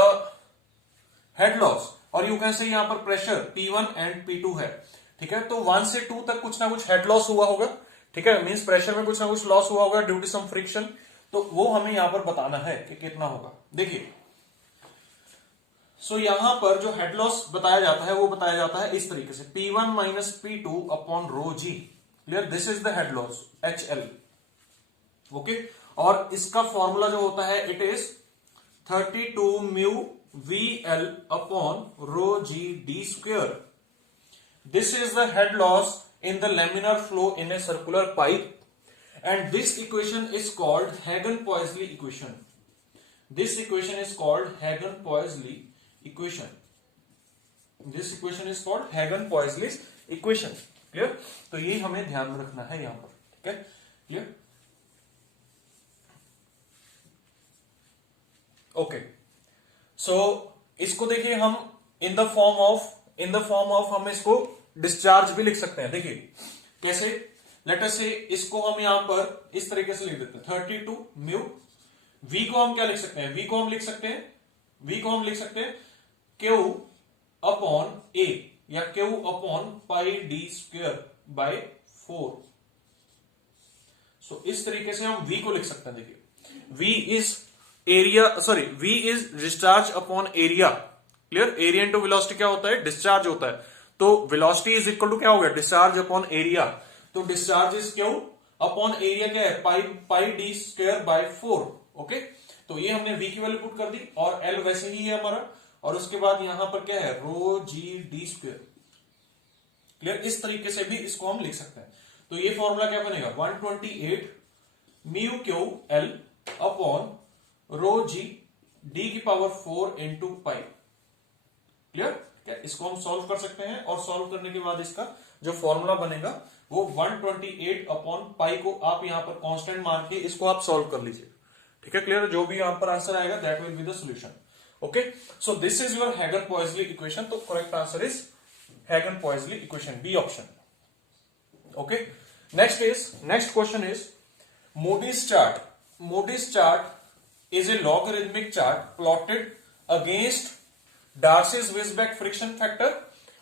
head loss, और you can say यहां पर pressure P1 and P2 है। ठीक है, तो 1 से 2 तक कुछ ना कुछ हेड लॉस हुआ होगा। ठीक है, मींस प्रेशर में कुछ ना कुछ लॉस हुआ होगा ड्यू टू सम फ्रिक्शन, तो वो हमें यहां पर बताना है कि कितना होगा। देखिए सो यहां पर जो हेड लॉस बताया जाता है वो बताया जाता है इस तरीके से, P1 minus P2 upon rho g. Clear? This is the head loss HL। Okay, और इसका फॉर्मूला जो होता है it is 32 mu VL upon rho g d square. This is the head loss in the laminar flow in a circular pipe and this equation is called Hagen-Poiseuille equation. This equation is called Hagen-Poiseuille equation. This equation is called Hagen-Poiseuille equation. Clear? तो ये हमें ध्यान में रखना है यहां पर, ठीक है? क्लियर? ओके, सो इसको देखिए हम इन द फॉर्म ऑफ हम इसको डिस्चार्ज भी लिख सकते हैं। देखिए कैसे, लेट अस से इसको हम यहां पर इस तरीके से लिख देते हैं 32 म्यू। v को हम क्या लिख सकते हैं? v को हम लिख सकते हैं क्यू अपॉन a या Q upon pi D square by 4। सो इस तरीके से हम v को लिख सकते हैं। देखिए v is area, sorry v is discharge upon area. Clear? Area into velocity क्या होता है? डिस्चार्ज होता है। तो वेलोसिटी इज इक्वल टू क्या हो गया? Discharge upon area. तो discharge is Q upon area क्या है? Pi D square by 4। Okay, तो ये हमने v की वैल्यू पुट कर दी और l वैसे ही है हमारा, और उसके बाद यहां पर क्या है? रो जी डी स्क्वायर। क्लियर? इस तरीके से भी इसको हम लिख सकते हैं। तो ये फॉर्मूला क्या बनेगा? 128 mu Q L upon rho g D की पावर 4 इंटू पाई। क्लियर? क्या इसको हम सॉल्व कर सकते हैं, और सॉल्व करने के बाद इसका जो फॉर्मूला बनेगा वो 128 अपॉन पाई को आप यहां पर कांस्टेंट मान के इसको आप सॉल्व कर लीजिए। ठीक है? क्लियर? जो भी यहां पर आंसर आएगा that will be the solution. Okay, so this is your Hagen-Poiseuille equation. तो correct answer is Hagen-Poiseuille equation, B option. Okay, next question is Moody's chart. Moody's chart is a logarithmic chart plotted against Darcy-Weisbach friction factor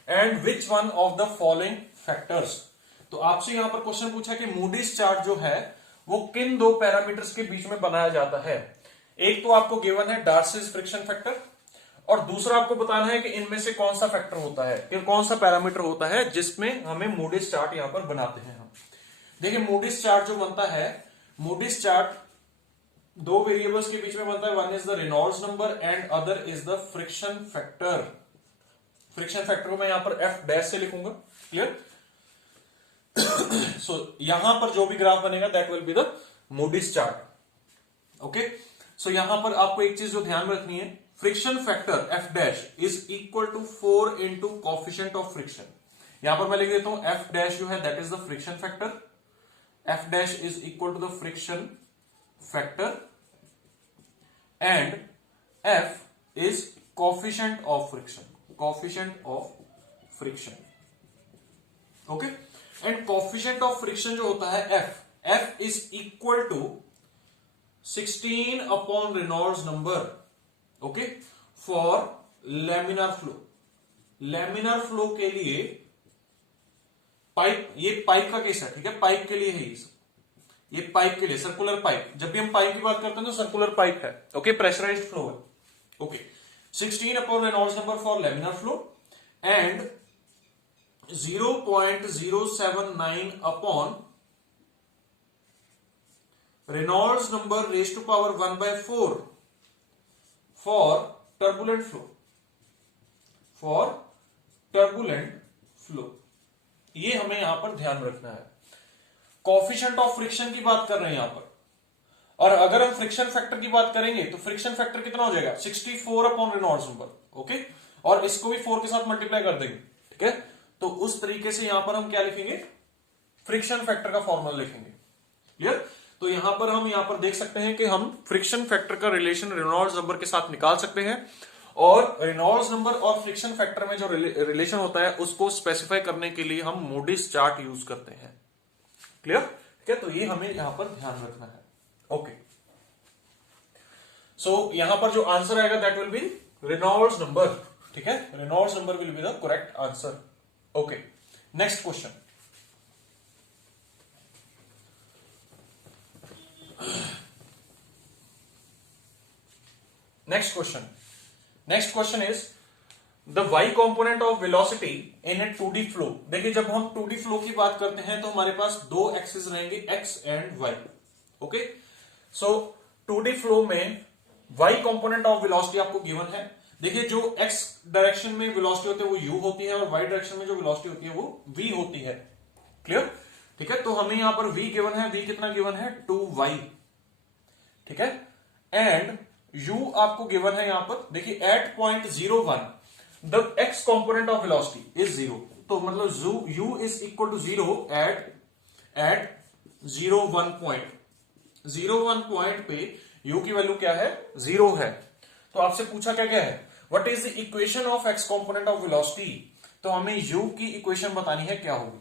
and which one of the following factors? तो आपसे यहां पर question पूछा कि Moody's chart जो है वो किन दो पैरामीटर्स के बीच में बनाया जाता है। एक तो आपको गिवन है डार्सीज फ्रिक्शन फैक्टर, और दूसरा आपको बताना है कि इनमें से कौन सा फैक्टर होता है, कि कौन सा पैरामीटर होता है जिसमें हमें Moody's चार्ट यहां पर बनाते हैं हम। देखिए Moody's चार्ट जो बनता है, Moody's चार्ट दो वेरिएबल्स के बीच में बनता है। One is the Reynolds number and other is the friction factor. Friction factor को मैं यहां पर एफ डैश से लिखूंगा। क्लियर? सो यहां पर जो भी ग्राफ बनेगा that will be the Moody's chart. Okay, so यहां पर आपको एक चीज जो ध्यान में रखनी है, friction factor f dash is equal to 4 into coefficient of friction. यहां पर मैं लिख देता हूं एफ डैश जो है that is the friction factor. F dash is equal to the friction factor and f is coefficient of friction। okay, and coefficient of friction जो होता है f is equal to 16 upon Reynolds number। okay, for laminar flow के लिए pipe, ये pipe का case है। ठीक है, पाइप के लिए है ये पाइप के लिए, सर्कुलर पाइप। जब भी हम पाइप की बात करते हैं तो सर्कुलर पाइप है। ओके, प्रेशराइज्ड फ्लो है। Okay, 16 upon Reynolds number for laminar flow and 0.079 upon Reynolds number raise to power 1/4 for turbulent flow. ये हमें यहां पर ध्यान रखना है। कोएफिशिएंट ऑफ फ्रिक्शन की बात कर रहे हैं यहां पर, और अगर हम फ्रिक्शन फैक्टर की बात करेंगे तो फ्रिक्शन फैक्टर कितना हो जाएगा? 64 अपॉन रेनॉल्ड्स नंबर। ओके, और इसको भी 4 के साथ मल्टीप्लाई कर देंगे। ठीक है, तो उस तरीके से यहां पर हम क्या लिखेंगे? फ्रिक्शन फैक्टर का फॉर्मूला लिखेंगे। क्लियर? तो यहां पर हम यहां पर देख सकते हैं कि हम फ्रिक्शन फैक्टर का रिलेशन रेनॉल्ड्स नंबर के साथ निकाल सकते हैं, और रेनॉल्ड्स नंबर और फ्रिक्शन फैक्टर में जो रिलेशन होता है उसको स्पेसिफाई करने के लिए हम Moody's चार्ट यूज करते हैं। क्लियर? ठीक है, तो ये हमें यहां पर ध्यान रखना है। ओके, सो यहां पर जो आंसर आएगा that will B Reynolds number. ठीक है, Reynolds number will be the correct answer. Okay, next question. Next question is the y component of velocity in A 2D flow. देखिए जब हम 2D फ्लो की बात करते हैं तो हमारे पास दो एक्सिस रहेंगे x and y। Okay, so 2D flow में y component ऑफ वेलोसिटी आपको गिवन है। देखिए जो x डायरेक्शन में वेलोसिटी होती है वो u होती है, और y डायरेक्शन में जो वेलोसिटी होती है वो v होती है। क्लियर? ठीक है, तो हमें यहां पर v गिवन है, v कितना गिवन है 2y, ठीक है, एंड u आपको गिवन है यहां पर, देखिए at point 01 the x component of velocity is 0, तो मतलब u is equal to 0 at 01 point, 01 point पे u की वैल्यू क्या है 0 है। तो आपसे पूछा क्या क्या है, what is the equation of x component of velocity, तो हमें u की इक्वेशन बतानी है क्या होगी,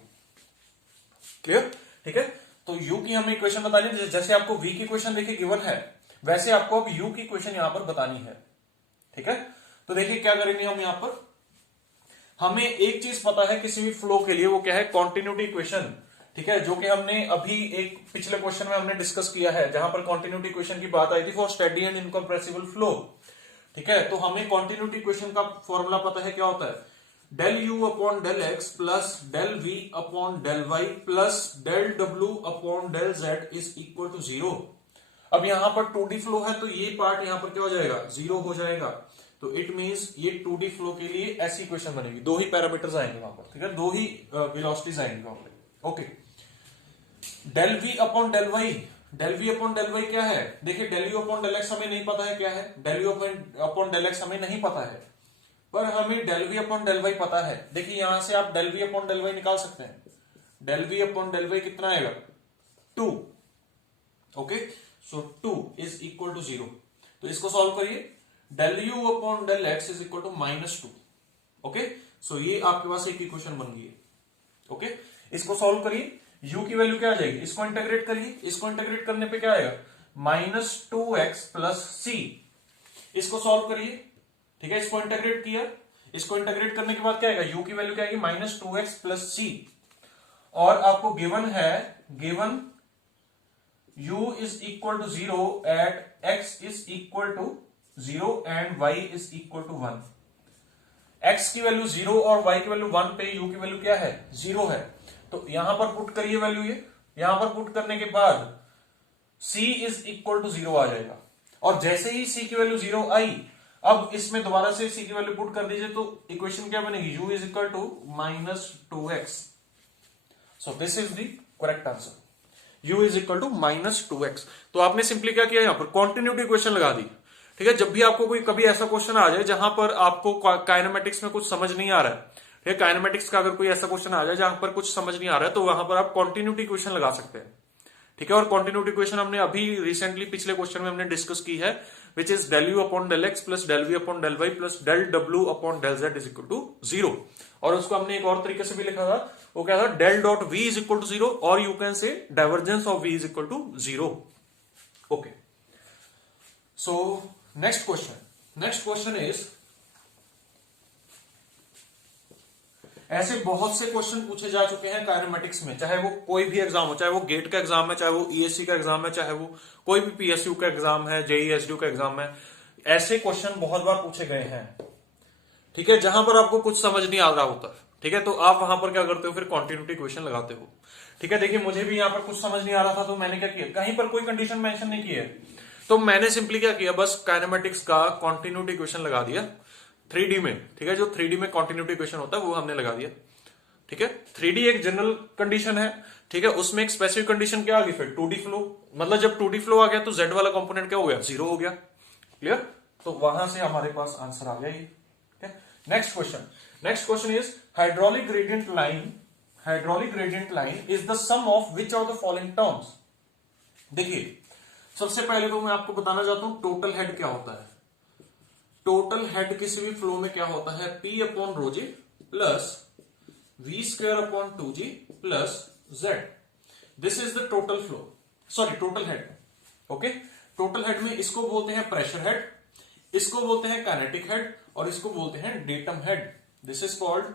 क्लियर? ठीक है, तो u की हमें इक्वेशन बतानी है, जैसे आपको v की इक्वेशन देखिए गिवन है, वैसे आपको अब u की इक्वेशन यहां पर बतानी है, ठीक है। तो देखिए क्या करेंगे हम यहां पर, हमें एक चीज पता है किसी भी फ्लो के लिए, वो क्या है कॉन्टिन्यूटी इक्वेशन, ठीक है, जो कि हमने अभी एक पिछले क्वेश्चन में हमने डिस्कस किया है, जहां पर कॉन्टिन्यूटी इक्वेशन की बात आई थी for steady and incompressible flow, ठीक है। तो हमें कॉन्टिन्यूटी इक्वेशन का फॉर्मूला पता है क्या होता है, del you upon del x plus del v upon del y plus del डब्ल्यू upon del z is equal to 0। अब यहां पर 2D फ्लो है तो ये पार्ट यहां पर क्या हो जाएगा 0 हो जाएगा, तो इट मींस ये 2D फ्लो के लिए ऐसी इक्वेशन बनेगी, दो ही पैरामीटर्स आएंगे वहां पर, ठीक है, दो ही वेलोसिटीज आएंगे वहां पर, okay. Del v upon del y, del v upon del y क्या है, देखिए del you upon del x हमें नहीं पता है क्या है, del you upon del x हमें नहीं पता है, पर हमें del v upon del y पता है। देखिए यहां से आप del v upon del y निकाल सकते हैं, del v upon del y कितना आएगा 2, okay, so 2 is equal to 0। तो इसको सॉल्व करिए, del you upon del X is equal to -2, okay, so ये आपके पास एक इक्वेशन बन गई है, ओके। इसको सॉल्व करिए, u की वैल्यू क्या आ जाएगी, इसको इंटीग्रेट करिए, इसको इंटीग्रेट करने पे क्या आएगा -2x प्लस c, इसको सॉल्व करिए, ठीक है, इसको इंटीग्रेट किया, इसको इंटीग्रेट करने के बाद क्या आएगा, u की वैल्यू क्या आएगी -2x प्लस c, और आपको गिवन है, given u is equal to 0 at x is equal to 0 and y is equal to 1। x की वैल्यू 0 और y की वैल्यू 1 पे u की वैल्यू क्या है 0 है, तो यहां पर पुट करिए वैल्यू, ये यहां पर पुट करने के बाद c इज इक्वल टू 0 आ जाएगा, और जैसे ही c की वैल्यू 0 आई, अब इसमें दोबारा से c की वैल्यू पुट कर दीजिए, तो इक्वेशन क्या बनेगी, u is equal to -2x, so this is the correct answer, u is equal to -2x। तो आपने सिंपली क्या किया, यहां पर कॉन्टिन्यूटी इक्वेशन लगा दी, ठीक है। जब भी आपको कोई कभी ऐसा क्वेश्चन आ जाए जहां पर आपको काइनेमेटिक्स में कुछ समझ नहीं आ रहा है, ठीक है, काइनेमेटिक्स का अगर कोई ऐसा क्वेश्चन आ जाए जहां पर कुछ समझ नहीं आ रहा है, तो वहां पर आप कॉन्टिन्यूटी इक्वेशन लगा सकते हैं, ठीक है। और कॉन्टिन्यूटी इक्वेशन हमने अभी रिसेंटली पिछले क्वेश्चन में हमने डिस्कस की है, which is del you upon del x plus del v upon del y plus del डब्ल्यू upon del z is equal to 0। और उसको हमने एक और तरीके से भी लिखा था, वो क्या था, del dot v is equal to 0, और you can say divergence of v is equal to 0, okay. So next question is, ऐसे बहुत से क्वेश्चन पूछे जा चुके हैं काइनेमेटिक्स में, चाहे वो कोई भी एग्जाम हो, चाहे वो गेट का एग्जाम है, चाहे वो ईएससी का एग्जाम है, चाहे वो कोई भी पीएसयू का एग्जाम है, जेईएसयू का एग्जाम है, ऐसे क्वेश्चन बहुत बार पूछे गए हैं, ठीक है, जहां पर आपको कुछ समझ नहीं आ रहा होता, ठीक है, तो आप वहां पर क्या करते हो, फिर कॉन्टिन्यूटी इक्वेशन लगाते हो, ठीक है। देखिए मुझे भी यहां पर कुछ समझ नहीं आ रहा था, तो मैंने क्या किया, कहीं पर कोई कंडीशन मेंशन नहीं की है, तो मैंने सिंपली क्या किया, बस काइनेमेटिक्स का कॉन्टिन्यूटी इक्वेशन लगा दिया 3D में, ठीक है, जो 3D में कॉन्टिन्यूटी इक्वेशन होता है वो हमने लगा दिया, ठीक है। 3D एक जनरल कंडीशन है, ठीक है, उसमें एक स्पेसिफिक कंडीशन क्या आ गई, फिर 2D फ्लो, मतलब जब 2D फ्लो आ गया तो z वाला कंपोनेंट क्या हो गया 0 हो गया, क्लियर। तो वहां से हमारे पास आंसर आ गया ये, ठीक है। Next question is hydraulic gradient line is the sum of which of the following terms. देखिए सबसे पहले तो मैं आपको बताना चाहता हूं टोटल हेड क्या होता है। टोटल हेड किसी भी फ्लो में क्या होता है, P upon rho g plus v square upon 2g plus z, this is the total flow, sorry total head, okay. Total head में इसको बोलते हैं प्रेशर हेड, इसको बोलते हैं काइनेटिक हेड, और इसको बोलते हैं datum head. This is called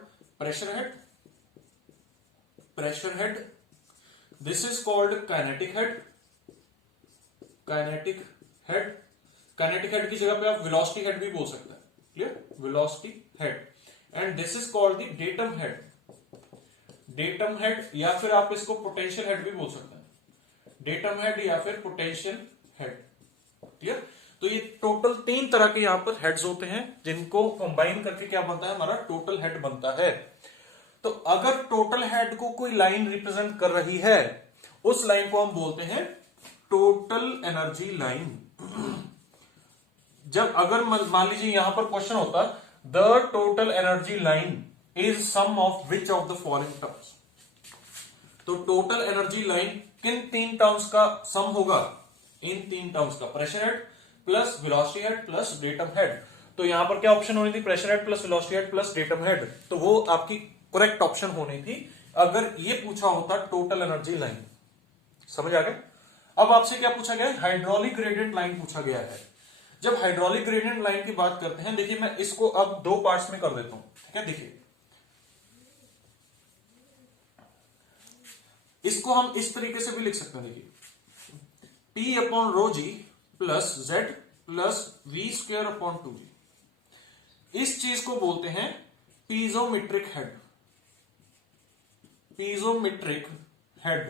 pressure head, this is called kinetic head, kinetic head की जगह पे आप वेलोसिटी हेड भी बोल सकते हैं, clear, velocity head, and this is called the datum head, या फिर आप इसको पोटेंशियल हेड भी बोल सकते हैं, डेटम हेड या फिर पोटेंशियल हेड, क्लियर। तो ये टोटल 3 तरह के यहां पर हेड्स होते हैं, जिनको कंबाइन करके क्या बनता है, हमारा टोटल हेड बनता है। तो अगर टोटल हेड को कोई लाइन रिप्रेजेंट कर रही है, उस लाइन को हम बोलते हैं टोटल एनर्जी लाइन। जब अगर मान लीजिए यहां पर क्वेश्चन होता the total energy line is sum of which of the following terms, तो टोटल एनर्जी लाइन किन 3 टर्म्स का सम होगा? इन 3 टर्म्स का, pressure head plus velocity head plus datum head. तो यहां पर क्या ऑप्शन होनी थी? Pressure head plus velocity head plus datum head. तो वो आपकी करेक्ट ऑप्शन होनी थी अगर ये पूछा होता टोटल एनर्जी लाइन। समझ आ गया? अब आपसे क्या पूछा गया है? हाइड्रोलिक ग्रेडियंट लाइन पूछा गया है। जब हाइड्रोलिक ग्रेडियंट लाइन की बात करते हैं, देखिए मैं इसको अब 2 पार्ट्स में कर देता हूं, ठीक है? देखिए इसको हम इस तरीके से भी लिख सकते हैं, देखिए P upon rho g plus z plus v square upon 2g। इस चीज को बोलते हैं piezometric head. Piezometric head,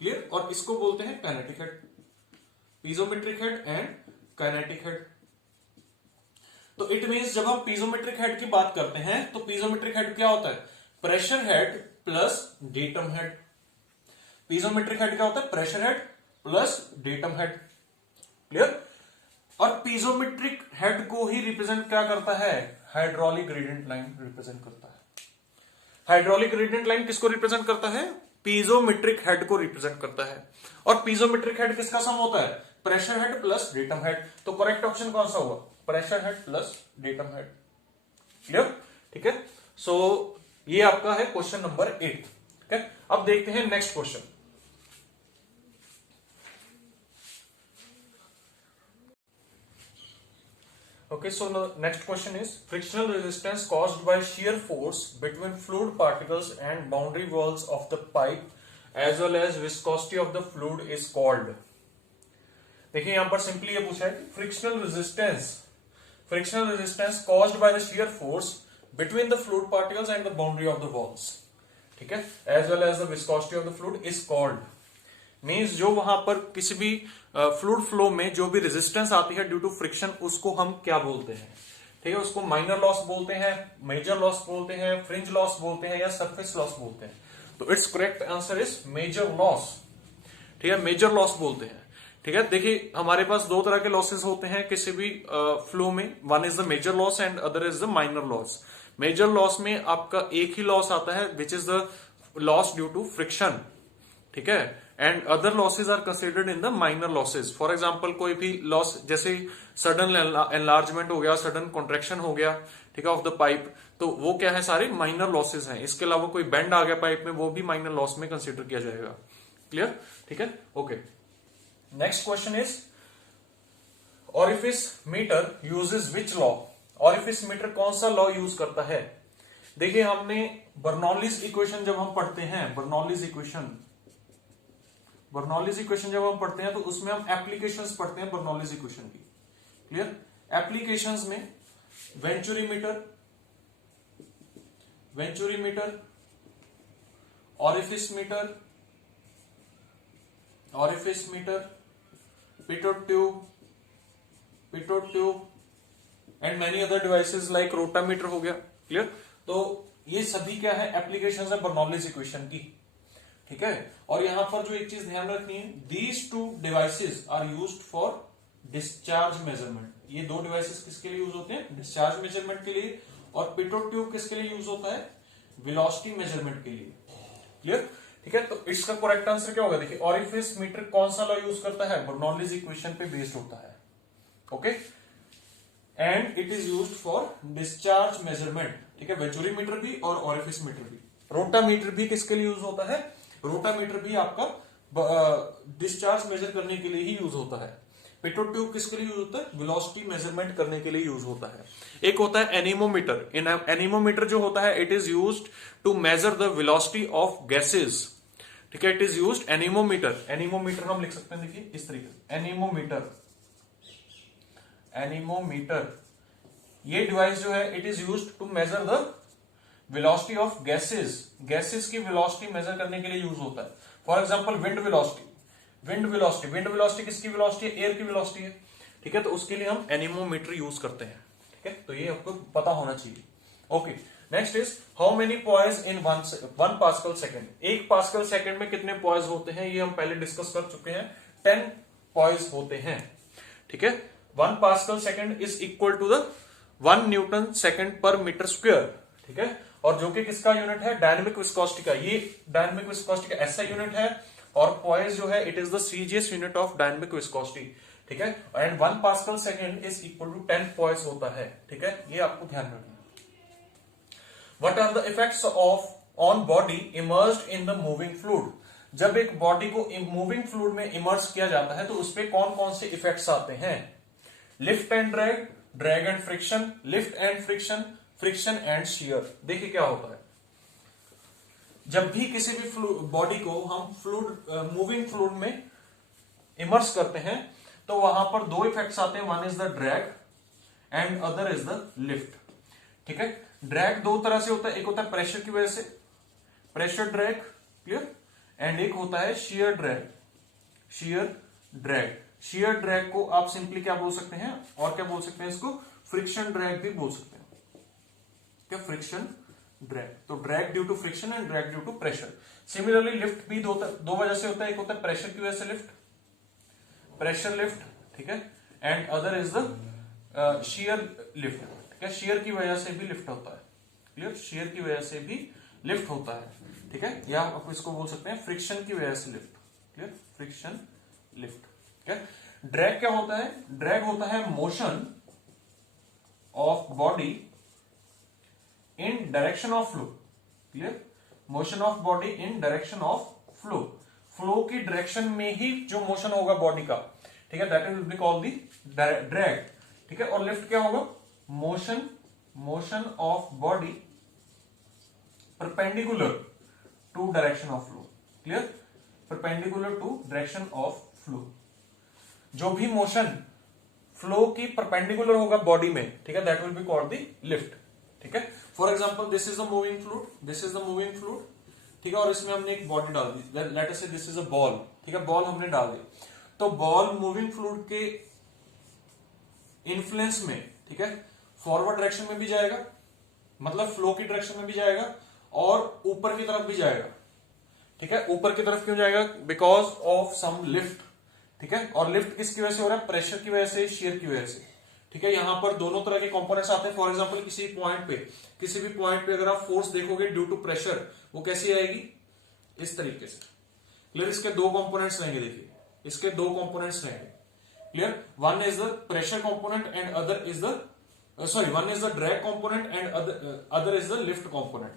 clear? और इसको बोलते हैं kinetic head. Piezometric head and kinetic head. तो इट मींस जब हम पीजोमेट्रिक हेड की बात करते हैं तो पीजोमेट्रिक हेड क्या होता है? Pressure head plus datum head. Piezometric head क्या होता है? Pressure head plus datum head, clear? और पीजोमेट्रिक हेड को ही रिप्रेजेंट क्या करता है? हाइड्रोलिक ग्रेडियंट लाइन रिप्रेजेंट करता है। हाइड्रोलिक ग्रेडियंट लाइन किसको रिप्रेजेंट करता है? पीजोमेट्रिक हेड को रिप्रेजेंट करता है। और पीजोमेट्रिक हेड किसका सम होता है? Pressure head plus datum head. तो करेक्ट ऑप्शन कौन सा हुआ? Pressure head plus datum head, clear? ठीक है, सो ये आपका है क्वेश्चन नंबर 8। ठीक है, अब देखते हैं next question. Okay, so the next question is frictional resistance caused by shear force between fluid particles and boundary walls of the pipe as well as viscosity of the fluid is called। देखिए यहां पर simply ये पूछा है कि frictional resistance caused by the shear force between the fluid particles and the boundary of the walls, ठीक है, as well as the viscosity of the fluid is called। Means जो वहां पर किसी भी फ्लूइड फ्लो में जो भी रेजिस्टेंस आती है ड्यू टू फ्रिक्शन, उसको हम क्या बोलते हैं? ठीक है, उसको माइनर लॉस बोलते हैं, मेजर लॉस बोलते हैं, फ्रिंज लॉस बोलते हैं या सरफेस लॉस बोलते हैं। तो it's correct answer is major loss. ठीक है, मेजर लॉस बोलते हैं। ठीक है, देखिए हमारे पास 2 तरह के लॉसेस होते हैं किसी भी फ्लो में। One is the major loss and other is the minor loss. Major loss में आपका एक ही लॉस आता है which is the loss due to friction, ठीक है, and other losses are considered in the minor losses. For example कोई भी लॉस जैसे सडन एनलार्जमेंट हो गया, सडन कॉन्ट्रैक्शन हो गया, ठीक है, ऑफ द पाइप, तो वो क्या है? सारे माइनर लॉसेज हैं। इसके अलावा कोई बेंड आ गया पाइप में, वो भी माइनर लॉस में कंसिडर किया जाएगा। क्लियर? ठीक है, okay. Next question is orifice meter uses which law? Orifice meter कौन सा लॉ यूज करता है? देखिए हमने बर्नौलीज इक्वेशन जब हम पढ़ते हैं, बर्नौलीज इक्वेशन जब हम पढ़ते हैं तो उसमें हम एप्लीकेशंस पढ़ते हैं बर्नौलीज इक्वेशन की। क्लियर? एप्लीकेशंस में venturi meter, orifice meter, pitot tube and many other devices like rotameter हो गया। क्लियर? तो ये सभी क्या है? एप्लीकेशंस है बर्नौलीज इक्वेशन की। ठीक है, और यहां पर जो एक चीज ध्यान रखनी है, these 2 devices are used for discharge measurement. ये 2 डिवाइसेस किसके लिए यूज होते हैं? डिस्चार्ज मेजरमेंट के लिए। और पिटोट ट्यूब किसके लिए यूज होता है? वेलोसिटी मेजरमेंट के लिए। क्लियर? ठीक है, तो इसका करेक्ट आंसर क्या होगा? देखिए ऑरिफिस मीटर कौन सा लॉ यूज करता है? बर्नौलीज इक्वेशन पे बेस्ड होता है। Okay, and it is used for discharge measurement. ठीक है, वेंचुरी मीटर भी और ऑरिफिस मीटर भी। रोटामीटर भी किसके लिए यूज होता है? रोटामीटर भी आपका डिस्चार्ज मेजर करने के लिए ही यूज होता है। पिटोट ट्यूब किसके लिए यूज होता है? वेलोसिटी मेजरमेंट करने के लिए यूज होता है। एक होता है एनीमोमीटर। इन एनीमोमीटर जो होता है, it is used to measure the velocity of gases. ठीक है, it is used anemometer. Anemometer हम लिख सकते हैं, देखिए इस तरीके से, एनीमोमीटर ये डिवाइस जो है, it is used to measure the velocity of gases की वेलोसिटी मेजर करने के लिए यूज होता है। फॉर एग्जांपल विंड वेलोसिटी किसकी वेलोसिटी है? एयर की वेलोसिटी है। ठीक है, तो उसके लिए हम एनीमोमीटर यूज करते हैं। ठीक है, तो ये आपको पता होना चाहिए। Okay, next is how many poise in 1 pascal second, 1 pascal second में कितने पॉइज होते हैं, ये हम पहले डिस्कस कर चुके हैं, 10 पॉइज होते हैं। ठीक है, 1 pascal second is equal to the 1 newton second पर मीटर स्क्वायर। ठीक है, और जो कि किसका यूनिट है, डायनेमिक विस्कोसिटी का, ये डायनेमिक विस्कोसिटी का ऐसा यूनिट है, और पॉइज जो है it is the CGS unit of dynamic viscosity. ठीक है, and 1 pascal second is equal to 10 poise होता है। ठीक है, ये आपको ध्यान रखना। What are the effects of on body immersed in the moving fluid? जब एक बॉडी को मूविंग फ्लूइड में इमर्स किया जाता है तो उसपे कौन कौन से इफेक्ट्स आते हैं? Lift and drag, drag and friction, lift and friction, friction and shear. देखिए क्या होता है, जब भी किसी भी बॉडी को हम मूविंग फ्लूइड में इमर्स करते हैं तो वहां पर 2 इफेक्ट्स आते हैं, one is the drag and other is the lift. ठीक है, ड्रैग 2 तरह से होता है, एक होता है प्रेशर की वजह से, प्रेशर ड्रैग, क्लियर, एंड एक होता है shear drag, shear drag. Shear drag को आप सिंपली क्या बोल सकते हैं, और क्या बोल सकते हैं इसको, फ्रिक्शन ड्रैग भी बोल सकते हैं। क्या, फ्रिक्शन ड्रैग। तो drag due to friction and drag due to pressure. Similarly lift भी 2 वजह से होता है, एक होता है प्रेशर की वजह से लिफ्ट, प्रेशर लिफ्ट, ठीक है, and other is the shear lift. क्या, शेयर की वजह से भी लिफ्ट होता है, क्लियर, शेयर की वजह से भी लिफ्ट होता है। ठीक है, या आप इसको बोल सकते हैं फ्रिक्शन की वजह से लिफ्ट, क्लियर, फ्रिक्शन लिफ्ट। ठीक है, ड्रैग क्या होता है, ड्रैग होता है motion of body in direction of flow, clear, motion of body in direction of flow, flow की डायरेक्शन में ही जो मोशन होगा बॉडी का, ठीक है, that will be called the drag. ठीक है, और लिफ्ट क्या होगा, motion of body perpendicular to direction of flow, clear, perpendicular to direction of flow. जो भी मोशन फ्लो की परपेंडिकुलर होगा बॉडी में, ठीक है, that will be called the lift. ठीक है, for example this is the moving fluid, this is the moving fluid, ठीक है, और इसमें हमने एक बॉडी डाल दी, लेट अस से दिस इज अ बॉल, ठीक है, बॉल हमने डाल दी, तो बॉल मूविंग फ्लूइड के इन्फ्लुएंस में, ठीक है, फॉरवर्ड डायरेक्शन में भी जाएगा, मतलब फ्लो की डायरेक्शन में भी जाएगा, और ऊपर की तरफ भी जाएगा। ठीक है, ऊपर की तरफ क्यों जाएगा, बिकॉज ऑफ सम लिफ्ट। ठीक है, और लिफ्ट किसकी वजह से हो रहा है, प्रेशर की वजह से, शेयर की वजह से। ठीक है, यहां पर दोनों तरह के कंपोनेंट्स आते हैं। फॉर एग्जांपल किसी भी पॉइंट पे अगर आप फोर्स देखोगे ड्यू टू प्रेशर, वो कैसी आएगी, इस तरीके से, क्लियर। इसके 2 कंपोनेंट्स रहेंगे, देखिए इसके 2 कंपोनेंट्स रहेंगे, clear, one is the pressure component and other is the one is the drag component and other is the lift component,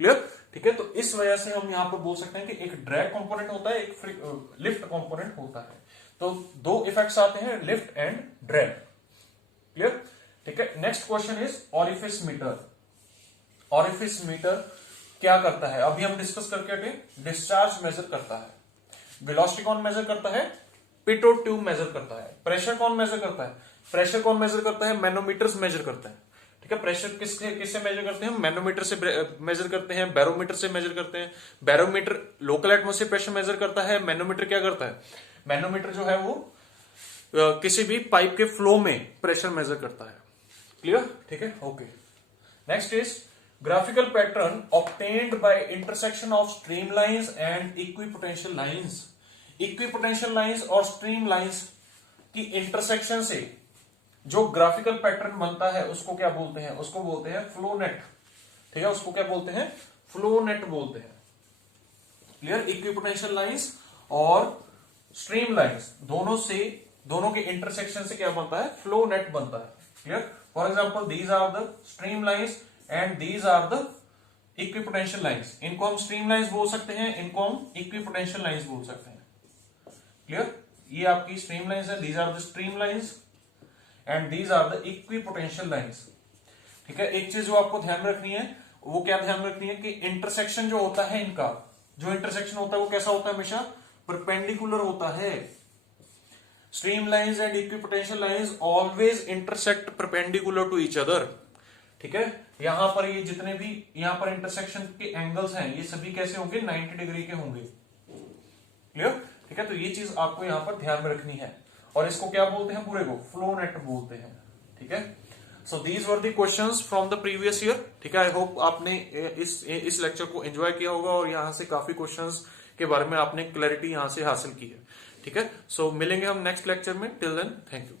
clear. ठीक है, तो इस वजह से हम यहां पर बोल सकते हैं कि एक ड्रैग कंपोनेंट होता है, एक लिफ्ट कंपोनेंट होता है। तो 2 इफेक्ट्स आते हैं, लिफ्ट एंड ड्रैग, क्लियर। ठीक है, next question is orifice meter. Orifice meter क्या करता है, अभी हम डिस्कस करके हटे, डिस्चार्ज मेजर करता है, वेलोसिटी कौन मेजर करता है, पिटोट ट्यूब मेजर करता है, प्रेशर कौन मेजर करता है, प्रेशर कौन मेजर करता है, मैनोमीटर्स मेजर करता है। ठीक है, प्रेशर किससे मेजर करते हैं, मैनोमीटर से मेजर करते हैं, बैरोमीटर से मेजर करते हैं। Barometer local atmosphere pressure measure करता है, मैनोमीटर क्या करता है, मैनोमीटर जो है वो किसी भी पाइप के फ्लो में प्रेशर मेजर करता है, क्लियर। ठीक है, okay. Next is graphical pattern obtained by intersection of stream lines and equipotential lines. Equipotential lines और स्ट्रीम लाइंस की इंटरसेक्शन से जो ग्राफिकल पैटर्न बनता है उसको क्या बोलते हैं, उसको बोलते हैं फ्लो नेट। ठीक है, उसको क्या बोलते हैं, फ्लो नेट बोलते हैं, क्लियर। इक्विपोटेंशियल लाइंस और स्ट्रीम लाइंस दोनों के इंटरसेक्शन से क्या बनता है, फ्लो नेट बनता है, क्लियर। For example these are the stream lines and these are the equipotential lines. इनको हम स्ट्रीम लाइंस बोल सकते हैं, इनको हम इक्विपोटेंशियल लाइंस बोल सकते हैं, क्लियर। ये आपकी स्ट्रीम लाइंस है, these are the stream lines and these are the equipotential lines. ठीक है, एक चीज जो आपको ध्यान रखनी है, वो क्या ध्यान रखनी है कि इंटरसेक्शन जो होता है इनका, जो इंटरसेक्शन होता है वो कैसा होता है, हमेशा परपेंडिकुलर होता है। Stream lines and equipotential lines always intersect perpendicular to each other. ठीक है, यहां पर ये जितने भी यहां पर इंटरसेक्शन के एंगल्स हैं ये सभी कैसे होंगे, 90 डिग्री के होंगे, क्लियर। ठीक है, तो ये चीज आपको यहां पर ध्यान में रखनी है, और इसको क्या बोलते हैं, पूरे को फ्लो नेट बोलते हैं। ठीक है, so these were the questions from the previous year. ठीक है, आई होप आपने इस लेक्चर को एंजॉय किया होगा और यहाँ से काफी क्वेश्चंस के बारे में आपने क्लैरिटी यहाँ से हासिल की है। ठीक है, सो मिलेंगे हम नेक्स्ट लेक्चर में। Till then thank you.